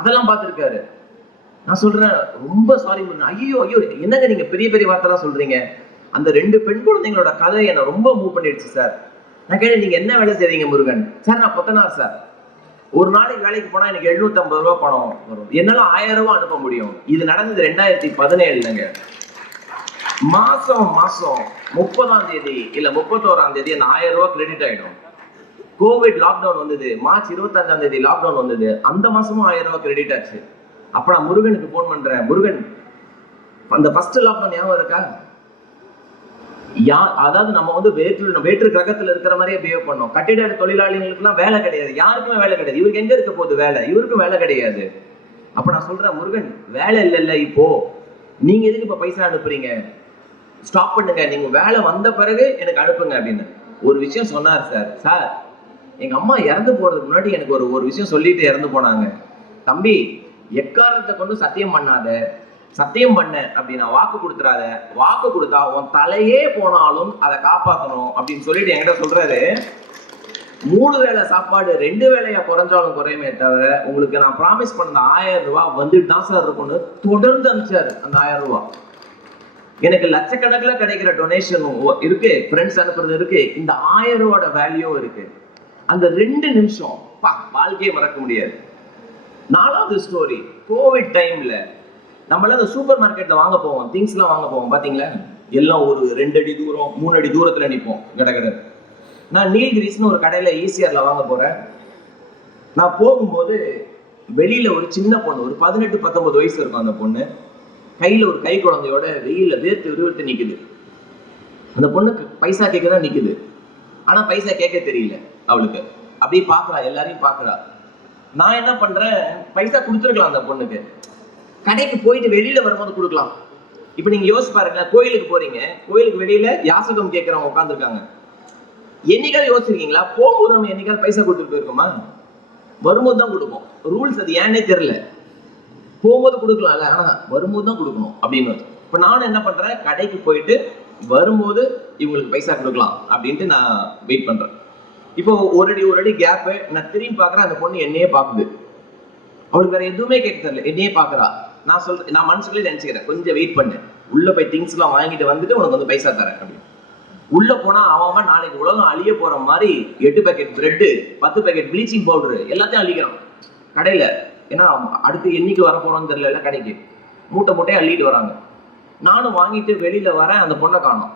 அதெல்லாம் பார்த்திருக்காரு. நான் சொல்றேன் ரொம்ப சாரி, ஐயோ என்னங்க நீங்க பெரிய வார்த்தைலாம் சொல்றீங்க, அந்த 2 பெண் குழந்தைங்களோட கதை என்ன ரொம்ப மூவ் பண்ணிடுச்சு சார். நான் கேட்டேன், நீங்க என்ன வேலை செய்றீங்க முருகன்? சார் நான் கொத்தனார் சார், ஒரு நாளைக்கு வேலைக்கு போனா எனக்கு 750 ரூபாய் பணம் வரும், என்னால 1000 ரூபாய் அனுப்ப முடியும். இது நடந்தது 2017ங்க. மாசம் 30ஆம் தேதி இல்ல 31ஆம் தேதி அந்த 1000 ரூபாய் கிரெடிட் ஆயிடும். கோவிட் லாக்டவுன் வந்தது, மார்ச் 25ஆம் தேதி லாக்டவுன் வந்தது, அந்த மாசமும் 1000 ரூபாய் கிரெடிட் ஆச்சு. அப்ப நான் முருகனுக்கு போன் பண்றேன், முருகன் அந்த ஃபர்ஸ்ட் லாக்டவுன் ஞாபகம் இருக்கா? அதாவது நம்ம வந்து வேற்று கிரகத்துல இருக்கிற மாதிரியே பிஹேவ் பண்ணோம். கட்டிட தொழிலாளிகளுக்கு எல்லாம் வேலை கிடையாது, யாருக்குமே வேலை கிடையாது. இவருக்கு எங்க இருக்க போகுது வேலை? இவருக்கும் வேலை கிடையாது. அப்ப நான் சொல்றேன், முருகன் வேலை இல்ல இப்போ, நீங்க எதுக்கு இப்ப பைசா அனுப்புறீங்க? ஸ்டாப் பண்ணுங்க, நீங்க வேலை வந்த பிறகு எனக்கு அனுப்புங்க அப்படின்னு ஒரு விஷயம் சொன்னார் சார். சார், எங்க அம்மா இறந்து போறதுக்கு முன்னாடி எனக்கு ஒரு விஷயம் சொல்லிட்டு இறந்து போனாங்க. தம்பி, எக்காரணத்தை கொண்டு சத்தியம் பண்ணாத, சத்தியம் பண்ண அப்படின்னா வாக்கு கொடுத்துறாத, வாக்கு கொடுத்தா உன் தலையே போனாலும் அதை காப்பாற்றணும் அப்படின்னு சொல்லிட்டு என்கிட்ட சொல்றாரு. 3 வேளை சாப்பாடு 2 வேளையா குறைஞ்சாலும் குறையுமே தவிர உங்களுக்கு நான் ப்ராமிஸ் பண்ண 1000 ரூபாய் வந்துட்டு தான் சார் இருக்கும்னு தொடர்ந்து அனுப்பிச்சாரு. அந்த 1000 ரூபாய் எனக்கு லட்சக்கணக்கில் கிடைக்கிற டொனேஷனும் இருக்கு, ஃப்ரெண்ட்ஸ் அனுப்புறது இருக்கு, இந்த 1000 ரூபாயோட வேல்யூவும் இருக்கு. அந்த 2 நிமிஷம் வாழ்க்கையை மறக்க முடியாது. 4வது ஸ்டோரி, கோவிட் டைம்ல நம்மள அந்த சூப்பர் மார்க்கெட்ல வாங்க போவோம், திங்ஸ் எல்லாம் வாங்க போவோம் பாத்தீங்களா? எல்லாம் ஒரு 2 அடி தூரம் 3 அடி தூரத்துல நிற்போம் கடை. நான் நீல்கிரிஸ்னு ஒரு கடையில ஈசிஆர்ல வாங்க போறேன். நான் போகும்போது வெளியில ஒரு சின்ன பொண்ணு, ஒரு 18-19 வயசு இருக்கும் அந்த பொண்ணு, கையில ஒரு கை குழந்தையோட வெயில வேர்த்து விறுவிறுத்து நிக்குது. அந்த பொண்ணுக்கு பைசா கேட்கதான் நிக்குது, ஆனா பைசா கேட்க தெரியல அவளுக்கு. அப்படியே பாக்குறா, எல்லாரையும் பாக்குறா. நான் என்ன பண்றேன், பைசா கொடுத்துருக்கலாம் அந்த பொண்ணுக்கு, கடைக்கு போயிட்டு வெளியில வரும்போது கொடுக்கலாம். இப்ப நீங்க யோசிச்சு பாருங்க, கோயிலுக்கு போறீங்க, கோயிலுக்கு வெளியில யாசகம் கேட்கறவங்க உட்காந்துருக்காங்க. என்னைக்காவது யோசிச்சிருக்கீங்களா? போகும்போது நம்ம என்னைக்காவது பைசா கொடுத்துட்டு போயிருக்கோமா? வரும்போது தான் கொடுப்போம். ரூல்ஸ் அது ஏன்னே தெரியல. போகும்போது கொடுக்கலாம்ல, ஆனா வரும்போது தான் கொடுக்கணும் அப்படின்னு. இப்ப நானும் என்ன பண்றேன், கடைக்கு போயிட்டு வரும்போது இவங்களுக்கு பைசா கொடுக்கலாம் அப்படின்ட்டு நான் வெயிட் பண்றேன். இப்போ ஒரு அடி கேப். நான் திரும்பி பாக்குறேன், அந்த பொண்ணு என்னையே பாக்குது. அவளுக்கு வேற எதுவுமே கேட்க தெரியல, என்னையே பாக்குறா. நான் சொல்றேன், நான் மனசுக்குள்ளே நினைச்சுக்கிறேன், கொஞ்சம் வெயிட் பண்ணு, உள்ள போய் திங்ஸ் எல்லாம் வாங்கிட்டு வந்துட்டு உனக்கு வந்து பைசா தரேன் அப்படின்னு. உள்ள போனா அவன் நாளைக்கு உலகம் அழிய போற மாதிரி 8 packet bread, 10 packet bleaching powder எல்லாத்தையும் அள்ளிக்கிறான் கடையில. ஏன்னா அடுத்து என்னைக்கு வர போறோம்னு தெரியல, கடைக்கு மூட்டை மூட்டையை அள்ளிட்டு வராங்க. நானும் வாங்கிட்டு வெளியில வரேன், அந்த பொண்ணை காணோம்.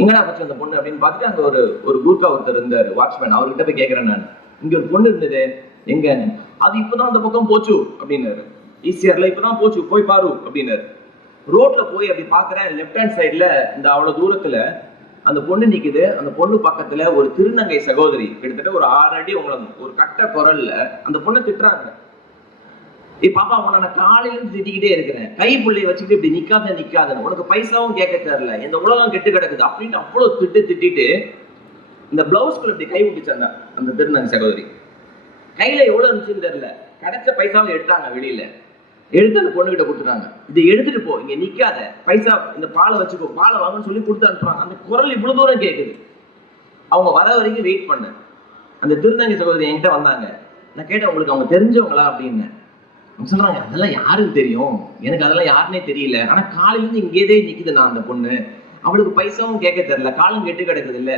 எங்கடா போச்சு அந்த பொண்ணு அப்படின்னு பார்த்துட்டு அங்க ஒரு கூர்க்கா ஒருத்தர் இருந்தாரு, வாட்ச்மேன். அவர்கிட்ட போய் கேட்கிறேன், நான் இங்க ஒரு பொண்ணு இருந்தது எங்க? அது இப்பதான் அந்த பக்கம் போச்சு அப்படின்னாரு. ஈசிஆர்ல இப்பதான் போச்சு, போய் பாரு அப்படின்னாரு. ரோட்ல போய் அப்படி பாக்குறேன், லெப்ட் ஹேண்ட் சைட்ல இந்த அவ்வளவு தூரத்துல அந்த பொண்ணு நிக்குது. அந்த பொண்ணு பக்கத்துல ஒரு திருநங்கை சகோதரி, கிட்டத்தட்ட ஒரு 6 அடி ஒரு கட்ட குரல்ல அந்த பொண்ணை திட்டுறாங்க. பாப்பா, உன்னை நான் காலையில இருந்து திட்டிக்கிட்டே இருக்கிறேன், கை பிள்ளைய வச்சுக்கிட்டு இப்படி நிக்காத, உனக்கு பைசாவும் கேட்க தெரியல, இந்த உலகம் கெட்டு கிடக்குது அப்படின்னு அவ்வளவு திட்டிட்டு இந்த பிளவுஸ்குள்ள இப்படி கை விட்டுச்சாங்க அந்த திருநங்கை சகோதரி. கையில எவ்வளவு இருந்துச்சுன்னு தெரியல, கிடைச்ச பைசாவை எடுத்தாங்க, வெளியில எடுத்து அந்த பொண்ணு கிட்ட கொடுத்துட்டாங்க. இதை எடுத்துட்டு போ, இங்க நிக்காத, பைசா இந்த பாலை வச்சுக்கோ, பாலை வாங்கன்னு சொல்லி கொடுத்து அனுப்புறாங்க. அந்த குரல் இவ்வளவு தூரம் கேட்குது. அவங்க வர வரைக்கும் வெயிட் பண்ண. அந்த திருநங்கை சகோதரி என்கிட்ட வந்தாங்க. நான் கேட்டேன், உங்களுக்கு அவங்க தெரிஞ்சவங்களா அப்படின்னு. சொல்றாங்க, அதெல்லாம் யாருக்கு தெரியும், எனக்கு அதெல்லாம் யாருன்னே தெரியல, ஆனா காலையில இருந்து இங்கேயே நிக்குது நான் அந்த பொண்ணு, அவளுக்கு பைசாவும் கேட்க தெரியல, காலம் கெட்டு கிடக்குது இல்ல,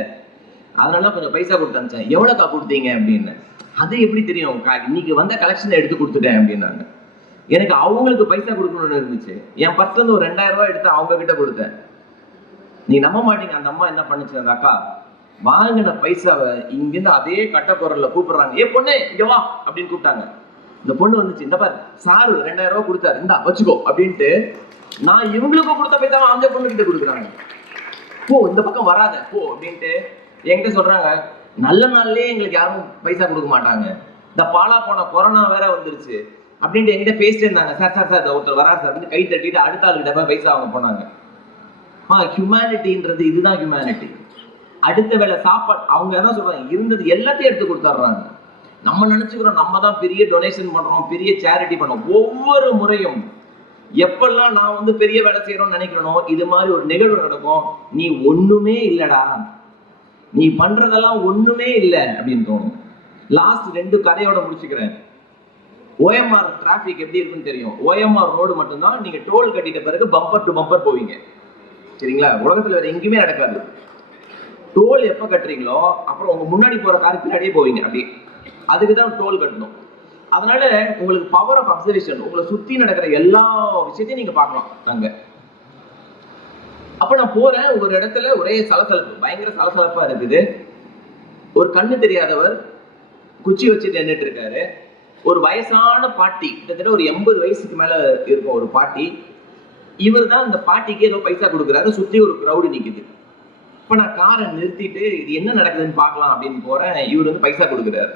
அதனால கொஞ்சம் பைசா கொடுத்து அனுப்பிச்சேன். எவ்வளவுக்கா கொடுத்தீங்க அப்படின்னு. அது எப்படி தெரியும், இன்னைக்கு வந்த கலெக்ஷனை எடுத்து கொடுத்துட்டேன் அப்படின்னாங்க. எனக்கு அவங்களுக்கு பைசா கொடுக்கணும்னு இருந்துச்சு. என் பர்ஸ்ல இருந்து ஒரு 2000 ரூபாய் எடுத்து அவங்க கிட்ட கொடுத்தேன். நீ நம்ப மாட்டீங்க, அந்த அம்மா என்ன பண்ணுச்சு, அந்த அக்கா வாங்கின பைசாவை இங்கிருந்து அதே கட்ட குரல்ல கூப்பிடுறாங்க, ஏ பொண்ணு இங்க வா அப்படின்னு கூப்பிட்டாங்க. இந்த பொண்ணு வந்துச்சு, இந்த பாரு சாரு 2000 ரூபாய் கொடுத்தாரு, இந்தா வச்சுக்கோ அப்படின்ட்டு. நான் இவங்களுக்கும் கொடுத்த பைசாவை அந்த பொண்ணு கிட்ட கொடுக்குறாங்க. போ, இந்த பக்கம் வராத போ அப்படின்ட்டு என்கிட்ட சொல்றாங்க. நல்ல நாள்லயே எங்களுக்கு யாரும் பைசா கொடுக்க மாட்டாங்க, இந்த பாலா போன கொரோனா வேற வந்துருச்சு அப்படின்ட்டு என்கிட்ட பேசிட்டு இருந்தாங்க. சார் ஒருத்தர் வராரு சார் அப்படின்னு கை தட்டிட்டு அடுத்த ஆளுகிட்ட பைசா அவங்க போனாங்க. ஹியூமனிட்டின்றது இதுதான் ஹியூமனிட்டி. அடுத்த வேளை சாப்பாடு அவங்க என்ன சொல்றாங்க, இருந்தது எல்லாத்தையும் எடுத்து கொடுத்துட்றாங்க. நம்ம நினைச்சுக்கிறோம் நம்ம தான் பெரிய டொனேஷன் பண்றோம், பெரிய சேரிட்டி பண்றோம். ஒவ்வொரு முறையும் எப்பெல்லாம் நான் வந்து பெரிய வேலை செய்யறோம்னு நினைக்கிறனோ இது மாதிரி ஒரு நிகழ்வு நடக்கும். நீ ஒண்ணுமே இல்லடா, நீ பண்றதெல்லாம் ஒண்ணுமே இல்லை அப்படின்னு தோணும். லாஸ்ட் 2 கதையோட முடிச்சுக்கிறேன். OMR டிராபிக் எப்படி இருக்குன்னு தெரியும். OMR ரோடு மட்டும்தான், நீங்க டோல் கட்டிட்ட பிறகு பம்பர் டு பம்பர் போவீங்க, சரிங்களா? உலகத்துல வேற எங்கேயுமே நடக்காது. டோல் எப்ப கட்டுறீங்களோ அப்புறம் உங்க முன்னாடி போற கார் பின்னாடியே போவீங்க, அப்படியே அதுக்குதான் டோல் கட்டணும். அதனால உங்களுக்கு பவர் ஆஃப் அப்சர்வேஷன், உங்களை சுத்தி நடக்கிற எல்லா விஷயத்தையும் நீங்க பார்க்கலாம். அங்க அப்ப நான் போறேன், ஒரு இடத்துல ஒரே சலசலப்பு, பயங்கர சலசலப்பா இருக்குது. ஒரு கண்ணு தெரியாதவர் குச்சி வச்சுட்டு நின்றுட்டு இருக்காரு. ஒரு வயசான பாட்டி, கிட்டத்தட்ட ஒரு 80 வயசுக்கு மேல இருக்கும் ஒரு பாட்டி. இவர் தான் அந்த பாட்டிக்கு ஏதோ பைசா கொடுக்குறாரு. சுத்தி ஒரு கிரௌடு நிக்குது. இப்ப நான் காரை நிறுத்திட்டு இது என்ன நடக்குதுன்னு பார்க்கலாம் அப்படின்னு போறேன். இவர் வந்து பைசா கொடுக்குறாரு.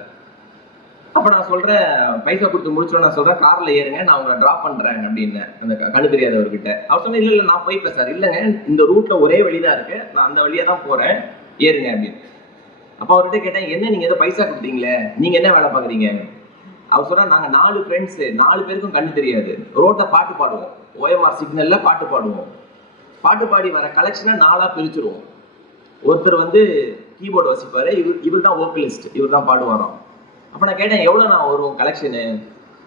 அப்ப நான் சொல்றேன், பைசா கொடுத்து முடிச்சோம். நான் சொல்றேன், கார்ல ஏறுங்க, நான் உங்களை டிராப் பண்றேன் அப்படின்னு அந்த கண்ணு தெரியாதவர்கிட்ட. அவர் சொன்ன, இல்ல நான் போய்ப்பேன் சார். இல்லைங்க, இந்த ரூட்ல ஒரே வழிதான் இருக்கு, நான் அந்த வழியா தான் போறேன், ஏறுங்க அப்படின்னு. அப்ப அவர்கிட்ட கேட்டேன், என்ன நீங்க ஏதோ பைசா கொடுத்தீங்களே, நீங்க என்ன வேலை பாக்குறீங்க? அவர் சொன்னா, நாங்க 4 ஃப்ரெண்ட்ஸ், 4 பேருக்கும் கண்ணு தெரியாது, ரோட்ல பாட்டு பாடுவோம், ஓஎம்ஆர் சிக்னல்ல பாட்டு பாடுவோம். பாட்டு பாடி வர கலெக்ஷனை 4ஆ பிரிச்சிருவோம். ஒருத்தர் வந்து கீபோர்டு வசிப்பாரு, இவர் தான் வோக்கலிஸ்ட், இவர் தான் பாடுவாராம். அப்ப நான் கேட்டேன், எவ்வளவு நான் வரும் கலெக்ஷனு?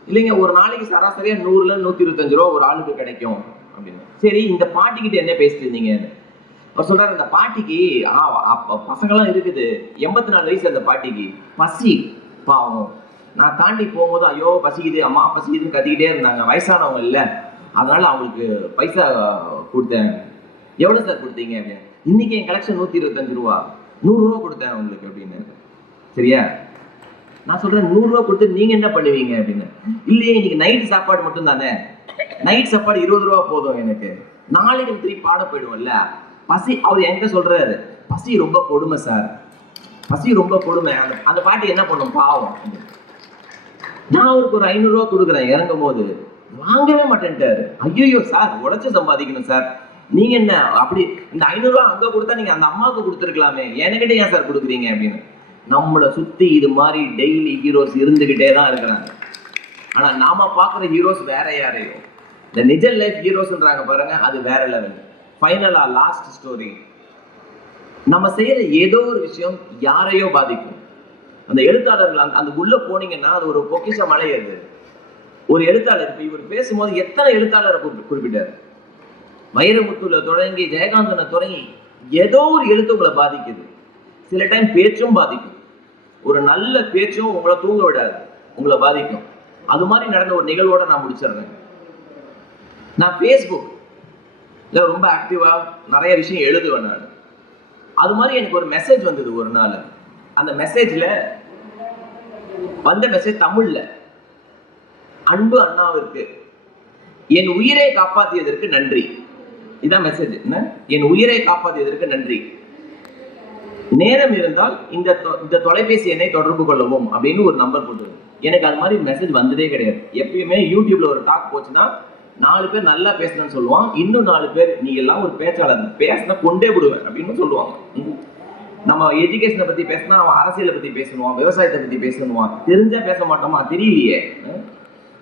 இல்லைங்க, ஒரு நாளைக்கு சராசரியா 100ல 125 ரூபா ஒரு ஆளுக்கு கிடைக்கும் அப்படின்னு. சரி, இந்த பாட்டிக்கிட்ட என்ன பேசிட்டு இருந்தீங்க? அவர் சொல்றாரு, இந்த பாட்டிக்கு பசங்கெல்லாம் இருக்குது, 84 வயசு அந்த பாட்டிக்கு, பசி பாவம். நான் தாண்டி போகும்போது ஐயோ பசிக்குது, அம்மா பசிக்குதுன்னு கத்திக்கிட்டே இருந்தாங்க, வயசானவங்க இல்ல, அதனால அவங்களுக்கு பைசா கொடுத்தேன். எவ்வளவு சார் கொடுத்தீங்க அப்படின்னு. இன்னைக்கு என் கலெக்ஷன் 125 ரூபா, 100 ரூபா கொடுத்தேன் உங்களுக்கு அப்படின்னு. சரியா? நான் சொல்றேன், 100 ரூபா கொடுத்து நீங்க என்ன பண்ணுவீங்க அப்படின்னு. இல்லையே, இன்னைக்கு நைட் சாப்பாடு மட்டும் தானே, நைட் சாப்பாடு 20 ரூபா போதும் எனக்கு, நாளைக்கு திருப்பி பாட போயிடுவோம்ல. பசி, அவர் என்கிட்ட சொல்றாரு, பசி ரொம்ப கொடுமை சார், பசி ரொம்ப கொடுமை. அந்த பாட்டி என்ன பண்ணும் பாவம். நான் அவருக்கு ஒரு 500 ரூபா கொடுக்குறேன், இறங்கும் போது வாங்கவே மாட்டேன்ட்டாரு. ஐயோ சார், உழைச்சு சம்பாதிக்கணும் சார், நீங்க என்ன அப்படி இந்த 500 ரூபா அங்க கொடுத்தா நீங்க அந்த அம்மாவுக்கு கொடுத்துருக்கலாமே, என்கிட்ட ஏன் சார் கொடுக்குறீங்க அப்படின்னு. நம்மளை சுத்தி இது மாதிரி டெய்லி ஹீரோஸ் இருந்துகிட்டே தான் இருக்கிறாங்க. ஆனா நாம பாக்குற ஹீரோஸ் வேற யாரையோ, இந்த நிஜ லைஃப் ஹீரோஸ்ன்றாங்க பாருங்க, அது வேற லெவல். ஃபைனலா லாஸ்ட் ஸ்டோரி, நம்ம செய்யற ஏதோ ஒரு விஷயம் யாரையோ பாதிக்கும். அந்த எழுத்தாளர்கள் அந்த உள்ள போனீங்கன்னா அது ஒரு பொக்கிஷ மலை. அது ஒரு எழுத்தாளர், இப்ப இவர் பேசும்போது எத்தனை எழுத்தாளரை குறிப்பிட்டார். வைரமுத்துல தொடங்கி ஜெயகாந்தனை தொடங்கி ஏதோ ஒரு எழுத்து உங்களை பாதிக்குது. சில டைம் பேச்சும் பாதிக்கும். ஒரு நல்ல பேச்சும் உங்களை தூங்க விடாது, உங்களை பாதிக்கும். அது மாதிரி நடந்த ஒரு நிகழ்வோட நான் முடிச்சிடுறேன். நான் ஃபேஸ்புக்ல ரொம்ப ஆக்டிவா நிறைய விஷயம் எழுதுவேன் நான். அது மாதிரி எனக்கு ஒரு மெசேஜ் வந்தது ஒரு நாள். அந்த மெசேஜ்ல வந்த மெசேஜ் தமிழ்ல, அன்பு அண்ணாவிற்கு என் உயிரை காப்பாற்றியதற்கு நன்றி. இதான் மெசேஜ். என்ன? என் உயிரை காப்பாற்றியதற்கு நன்றி. நேரம் இருந்தால் இந்த தொலைபேசி எண்ணை தொடர்பு கொள்ளவும் அப்படின்னு ஒரு நம்பர் போட்டு. எனக்கு அது மாதிரி மெசேஜ் வந்ததே கிடையாது. எப்பயுமே யூடியூப்ல ஒரு டாக் போச்சுன்னா 4 பேர் நல்லா பேசணும்னு சொல்லுவான், இன்னும் 4 பேர் நீ எல்லாம் ஒரு பேச்சாளர், பேசினா கொண்டே விடுவேன் அப்படின்னு சொல்லுவாங்க. நம்ம எஜுகேஷனை பத்தி பேசினா அவன் அரசியலை பத்தி பேசணுவான், விவசாயத்தை பத்தி பேசணுவான், தெரிஞ்சா பேச மாட்டோமா, தெரியலையே.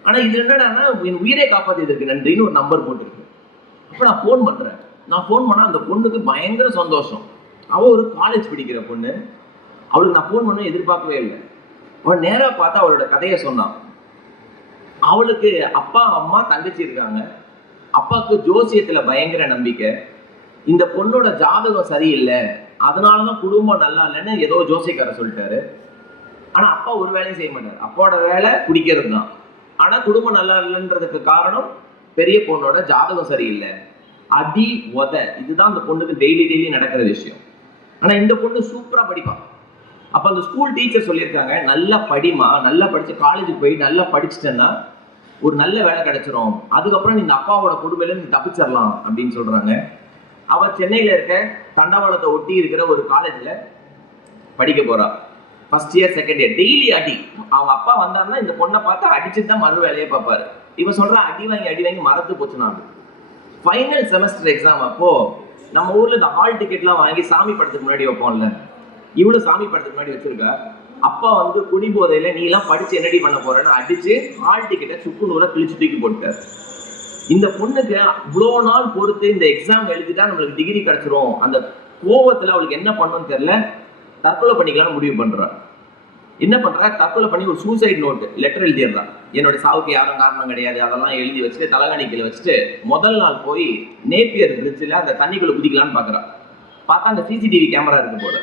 ஆனா இது என்னன்னா, என் உயிரை காப்பாற்றியதற்கு நன்றின்னு ஒரு நம்பர் போட்டுருக்கு. அப்ப நான் ஃபோன் பண்றேன். நான் ஃபோன் பண்ணா அந்த பொண்ணுக்கு பயங்கர சந்தோஷம். அவ ஒரு காலேஜ் படிக்கிற பொண்ணு. அவளுக்கு நான் ஃபோன் பண்ண எதிர்பார்க்கவே இல்லை. அவள் நேரா பார்த்தா அவளோட கதையை சொன்னான். அவளுக்கு அப்பா அம்மா தங்கச்சி இருக்காங்க. அப்பாவுக்கு ஜோசியத்துல பயங்கர நம்பிக்கை. இந்த பொண்ணோட ஜாதகம் சரியில்லை, அதனாலதான் குடும்பம் நல்லா இல்லைன்னு ஏதோ ஜோசியக்காரர் சொல்லிட்டாரு. ஆனா அப்பா ஒரு வேலையும் செய்ய மாட்டார். அப்பாவோட வேலை குடிக்கிறது தான். ஆனா குடும்பம் நல்லா இல்லைன்றதுக்கு காரணம் பெரிய பொண்ணோட ஜாதகம் சரியில்லை. அடி உத, இதுதான் அந்த பொண்ணுக்கு டெய்லி நடக்கிற விஷயம். ஆனா இந்த பொண்ணு சூப்பரா படிப்பான். அப்ப அந்த ஸ்கூல் டீச்சர் சொல்லியிருக்காங்க, நல்லா படிமா, நல்லா படிச்சு காலேஜுக்கு போய் நல்லா படிச்சுட்டேன்னா ஒரு நல்ல வேலை கிடைச்சிரும், அதுக்கப்புறம் நீ இந்த அப்பாவோட கொடுமையில நீ தப்பிச்சிடலாம் அப்படின்னு சொல்றாங்க. அவ சென்னையில இருக்க தண்டவாளத்தை ஒட்டி இருக்கிற ஒரு காலேஜ்ல படிக்க போறா. First year second year daily அடி. அவங்க அப்பா வந்தாருன்னா இந்த பொண்ணை பார்த்து அடிச்சுட்டு தான் மறு வேலையை பார்ப்பாரு. இவ சொல்றா, அடி வாங்கி மறந்து போச்சுன்னா. ஃபைனல் செமஸ்டர் எக்ஸாம் அப்போ நம்ம ஊர்ல இந்த ஹால் டிக்கெட்லாம் வாங்கி சாமி படத்துக்கு முன்னாடி வைப்போம்ல, இவ்வளவு சாமி படத்துக்கு முன்னாடி வச்சிருக்கா. அப்பா வந்து குடி போதையில நீ எல்லாம் படிச்சு என்னடி பண்ண போறேன்னு அடிச்சு ஹால் டிக்கெட்டை சுக்கு நூற கிழிச்சு தூக்கி போட்டார். இந்த பொண்ணுக்கு இவ்வளவு நாள் பொறுத்து இந்த எக்ஸாம் எழுதிட்டா நம்மளுக்கு டிகிரி கிடைச்சிரும், அந்த கோபத்துல அவளுக்கு என்ன பண்ணணும்னு தெரியல, தற்கொலை பண்ணிக்கலாம்னு முடிவு பண்றா. என்ன பண்றா, தற்கொலை பண்ணி ஒரு சூசைட் நோட் லெட்டர் எழுதிடுறா. என்னோட சாவுக்கு யாரும் காரணம் கிடையாது, அதெல்லாம் எழுதி வச்சுட்டு தலகாணிக்கையில வச்சுட்டு முதல் நாள் போய் நேப்பியர் பிரிட்ஜில் அந்த தண்ணிக்குள்ள குதிக்கலான்னு பாக்குறா. பார்த்தா அந்த சிசிடிவி கேமரா இருக்கு போல.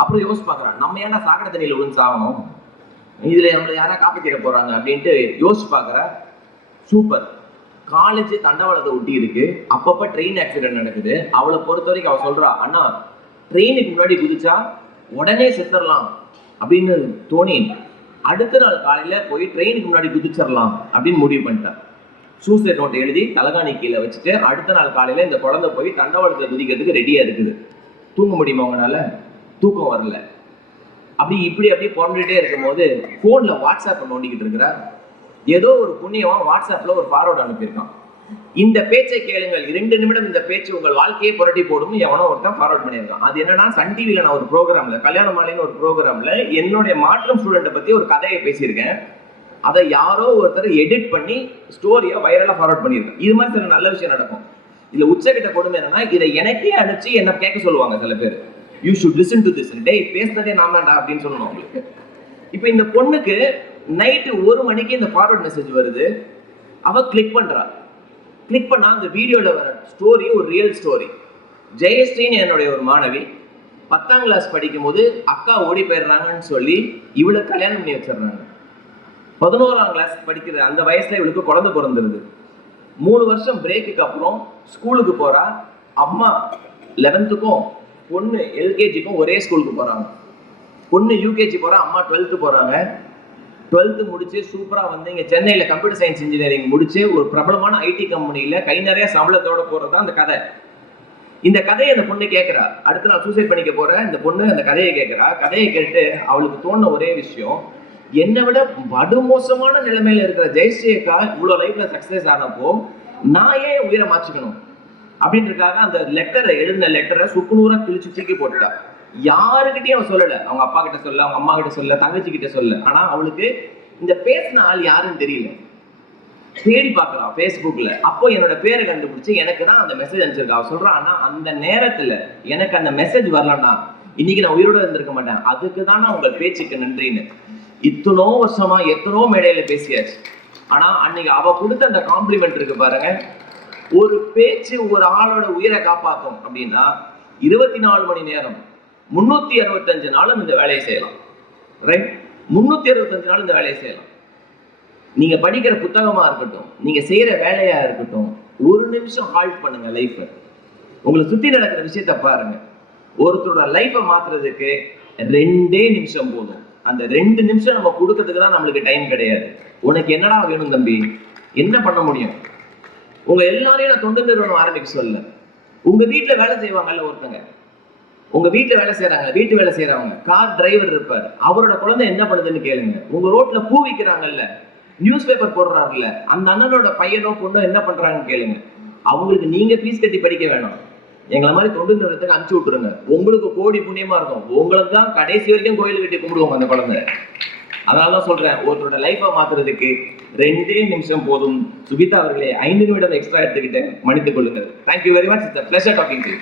அப்புறம் யோசிச்சு பாக்குறான், நம்ம ஏன்னா சாக்கடை தண்ணியில விழுந்து சாகணும், இதுல நம்மள யாரா காப்பாத்திட போறாங்க அப்படின்ட்டு யோசிச்சு பாக்குற. சூப்பர், காலேஜ் தண்டவாளத்தை ஒட்டி இருக்கு, அப்பப்ப ட்ரெயின் ஆக்சிடென்ட் நடக்குது. அவளை பொறுத்த வரைக்கும் அவ சொல்றா, அண்ணா ட்ரெயினுக்கு முன்னாடி குதிச்சா உடனே செத்துடலாம் அப்படின்னு தோணி அடுத்த நாள் காலையில போய் ட்ரெயினுக்கு முன்னாடி குதிச்சிடலாம் அப்படின்னு முடிவு பண்ணிட்டான். சூசைட் நோட்டை எழுதி தலகாணி கீழே வச்சுட்டு அடுத்த நாள் காலையில இந்த குழந்தை போய் தண்டவாளத்தை குதிக்கிறதுக்கு ரெடியா இருக்குது. தூங்க முடியுமா அவங்களால? தூக்கம் வரல. இப்படி புரண்டுட்டே இருக்கும் போது போன்ல வாட்ஸ்அப் நோண்டிக்கிட்டு இருக்கிறார். ஏதோ ஒரு புண்ணியமா வாட்ஸ்அப்ல ஒரு ஃபார்வர்ட் அனுப்பியிருக்கான். இந்த பேச்சை கேளுங்கள், 2 நிமிடம் இந்த பேச்சு உங்கள் வாழ்க்கையை புரட்டி போடும் எவனோ ஒருத்தன் ஃபார்வர்ட் பண்ணியிருக்கான். அது என்னன்னா, சன் டிவில நான் ஒரு ப்ரோக்ராம்ல, கல்யாண மாலைன்னு ஒரு ப்ரோக்ராம்ல என்னுடைய மாற்றம் ஸ்டூடெண்ட்டை பத்தி ஒரு கதையை பேசியிருக்கேன். அதை யாரோ ஒருத்தர் எடிட் பண்ணி ஸ்டோரியா வைரலா ஃபார்வர்ட் பண்ணியிருக்கேன். இது மாதிரி சில நல்ல விஷயம் நடக்கும். இதுல உச்சகிட்ட கொடுமை என்னன்னா, இதை எனக்கே அனுப்பிச்சு என்ன கேட்க சொல்லுவாங்க சில பேர். You should listen to this, டேய் பேசுனதே நான் தான்டா அப்படின்னு சொல்லணும் உங்களுக்கு. இப்போ இந்த பொண்ணுக்கு நைட்டு 1 மணிக்கு இந்த ஃபார்வர்ட் மெசேஜ் வருது. அவ கிளிக் பண்றா. கிளிக் பண்ணா அந்த வீடியோல வர ஸ்டோரி ஒரு ரியல் ஸ்டோரி. ஜெயஸ்ரீன்னு என்னுடைய ஒரு மாணவி 10ஆம் கிளாஸ் படிக்கும் போது அக்கா ஓடி போயிடுறாங்கன்னு சொல்லி இவளை கல்யாணம் பண்ணி வச்சிடறாங்க. 11ஆம் கிளாஸ் படிக்கிற அந்த வயசுல இவளுக்கு குழந்தை பிறந்துருது. 3 வருஷம் பிரேக்குக்கு அப்புறம் ஸ்கூலுக்கு போறா. அம்மா 11க்கும் பொண்ணு எல்கேஜிக்கும் ஒரே ஸ்கூலுக்கு போறாங்க. பொண்ணு யூகேஜி போறா, அம்மா 12th போறாங்க. 12th முடிச்சு சூப்பரா வந்து இங்க சென்னையில கம்ப்யூட்டர் சயின்ஸ் இன்ஜினியரிங் முடிச்சு ஒரு பிரபலமான ஐடி கம்பெனியில கை நிறைய சம்பளத்தோட போறதுதான் அந்த கதை. இந்த கதையை அந்த பொண்ணு கேட்கிறா. அடுத்து நான் சூசைட் பண்ணிக்க போறேன். இந்த பொண்ணு அந்த கதையை கேட்கிறா. கதையை கேட்டு அவளுக்கு தோணுன ஒரே விஷயம், என்னை விட படுமோசமான நிலைமையில இருக்கிற ஜெயஸ்ரீக்கா இவ்வளவு லைஃப்ல சக்சஸ் ஆனப்போ நான் ஏன் உயிரை மாற்றிக்கணும் அப்படின்றதுக்காக அந்த லெட்டரை, எழுதின லெட்டரை சுக்குநூறா கிழிச்சு தூக்கி போட்டா. யாருக்கிட்டையும் அவன் சொல்லல. அவங்க அப்பா கிட்ட சொல்ல, அவங்க அம்மா கிட்ட சொல்ல, தங்கச்சி கிட்ட சொல்ல. ஆனா அவளுக்கு இந்த பேசின ஆள் யாருன்னு தெரியல. தேடி பார்க்கலாம் ஃபேஸ்புக்ல. அப்போ என்னோட பேரை கண்டுபிடிச்சு எனக்கு தான் அந்த மெசேஜ் அனுப்பிச்சிருக்கா. அவ சொல்றான், ஆனா அந்த நேரத்துல எனக்கு அந்த மெசேஜ் வரலன்னா இன்னைக்கு நான் உயிரோட இருந்திருக்க மாட்டேன். அதுக்கு தான் உங்க பேச்சுக்கு நன்றின்னு. இத்தனோ வருஷமா எத்தனோ மேடையில பேசியாச்சு. ஆனா அன்னைக்கு அவ கொடுத்த அந்த காம்ப்ளிமெண்ட் இருக்கு பாருங்க. ஒரு பேச்சு ஒரு ஆளோட உயிரை காப்பாற்றும் அப்படின்னா 24 மணி நேரம் 365 நாளும் இந்த வேலையை செய்யலாம். ரைட்? 365 நாள் இந்த வேலையை செய்யலாம். நீங்க படிக்கிற புத்தகமா இருக்கட்டும், நீங்க செய்யற வேலையா இருக்கட்டும், 1 நிமிஷம் ஹால்ட் பண்ணுங்க லைஃப். உங்களை சுத்தி நடக்கிற விஷயத்த பாருங்க. ஒருத்தரோட லைஃபை மாத்துறதுக்கு 2 நிமிஷம் போதும். அந்த 2 நிமிஷம் நம்ம கொடுக்கறதுக்கு தான் நம்மளுக்கு டைம் கிடையாது. உனக்கு என்னடா வேணும் தம்பி, என்ன பண்ண முடியும்? உங்க எல்லாரையும் நான் தொண்டு நிறுவனம் ஆரம்பிக்க சொல்ல. உங்க வீட்டுல வேலை செய்வாங்கல்ல ஒருத்தங்க, உங்க வீட்டுல வேலை செய்யறாங்க, வீட்டு வேலை செய்யறவங்க, கார் டிரைவர் இருப்பார், அவரோட குழந்தை என்ன பண்ணுதுன்னு கேளுங்க. உங்க ரோட்ல பூ விற்கிறாங்கல்ல, நியூஸ் பேப்பர் போடுறாருல்ல, அந்த அண்ணனோட பையனோ பொண்ணோ என்ன பண்றாங்கன்னு கேளுங்க. அவங்களுக்கு நீங்க ஃபீஸ் கட்டி படிக்க வேணாம், எங்களை மாதிரி தொண்டு நிறுவனத்துக்கு அனுப்பிச்சு விட்டுருங்க. உங்களுக்கு கோடி புண்ணியமா இருக்கும். உங்களுக்கு தான் கடைசி வரைக்கும் கோயில் கட்டி கும்பிடுவோம் அந்த குழந்தை. அதனாலதான் சொல்றேன், ஒருத்தரோட லைஃபை மாத்துறதுக்கு 2 நிமிஷம் போதும். சுபிதா அவர்களே 5 நிமிடம் எக்ஸ்ட்ரா எடுத்துக்கிட்டு மன்னித்துக் கொள்ளுங்கள். Thank you very much. It's a pleasure talking to you.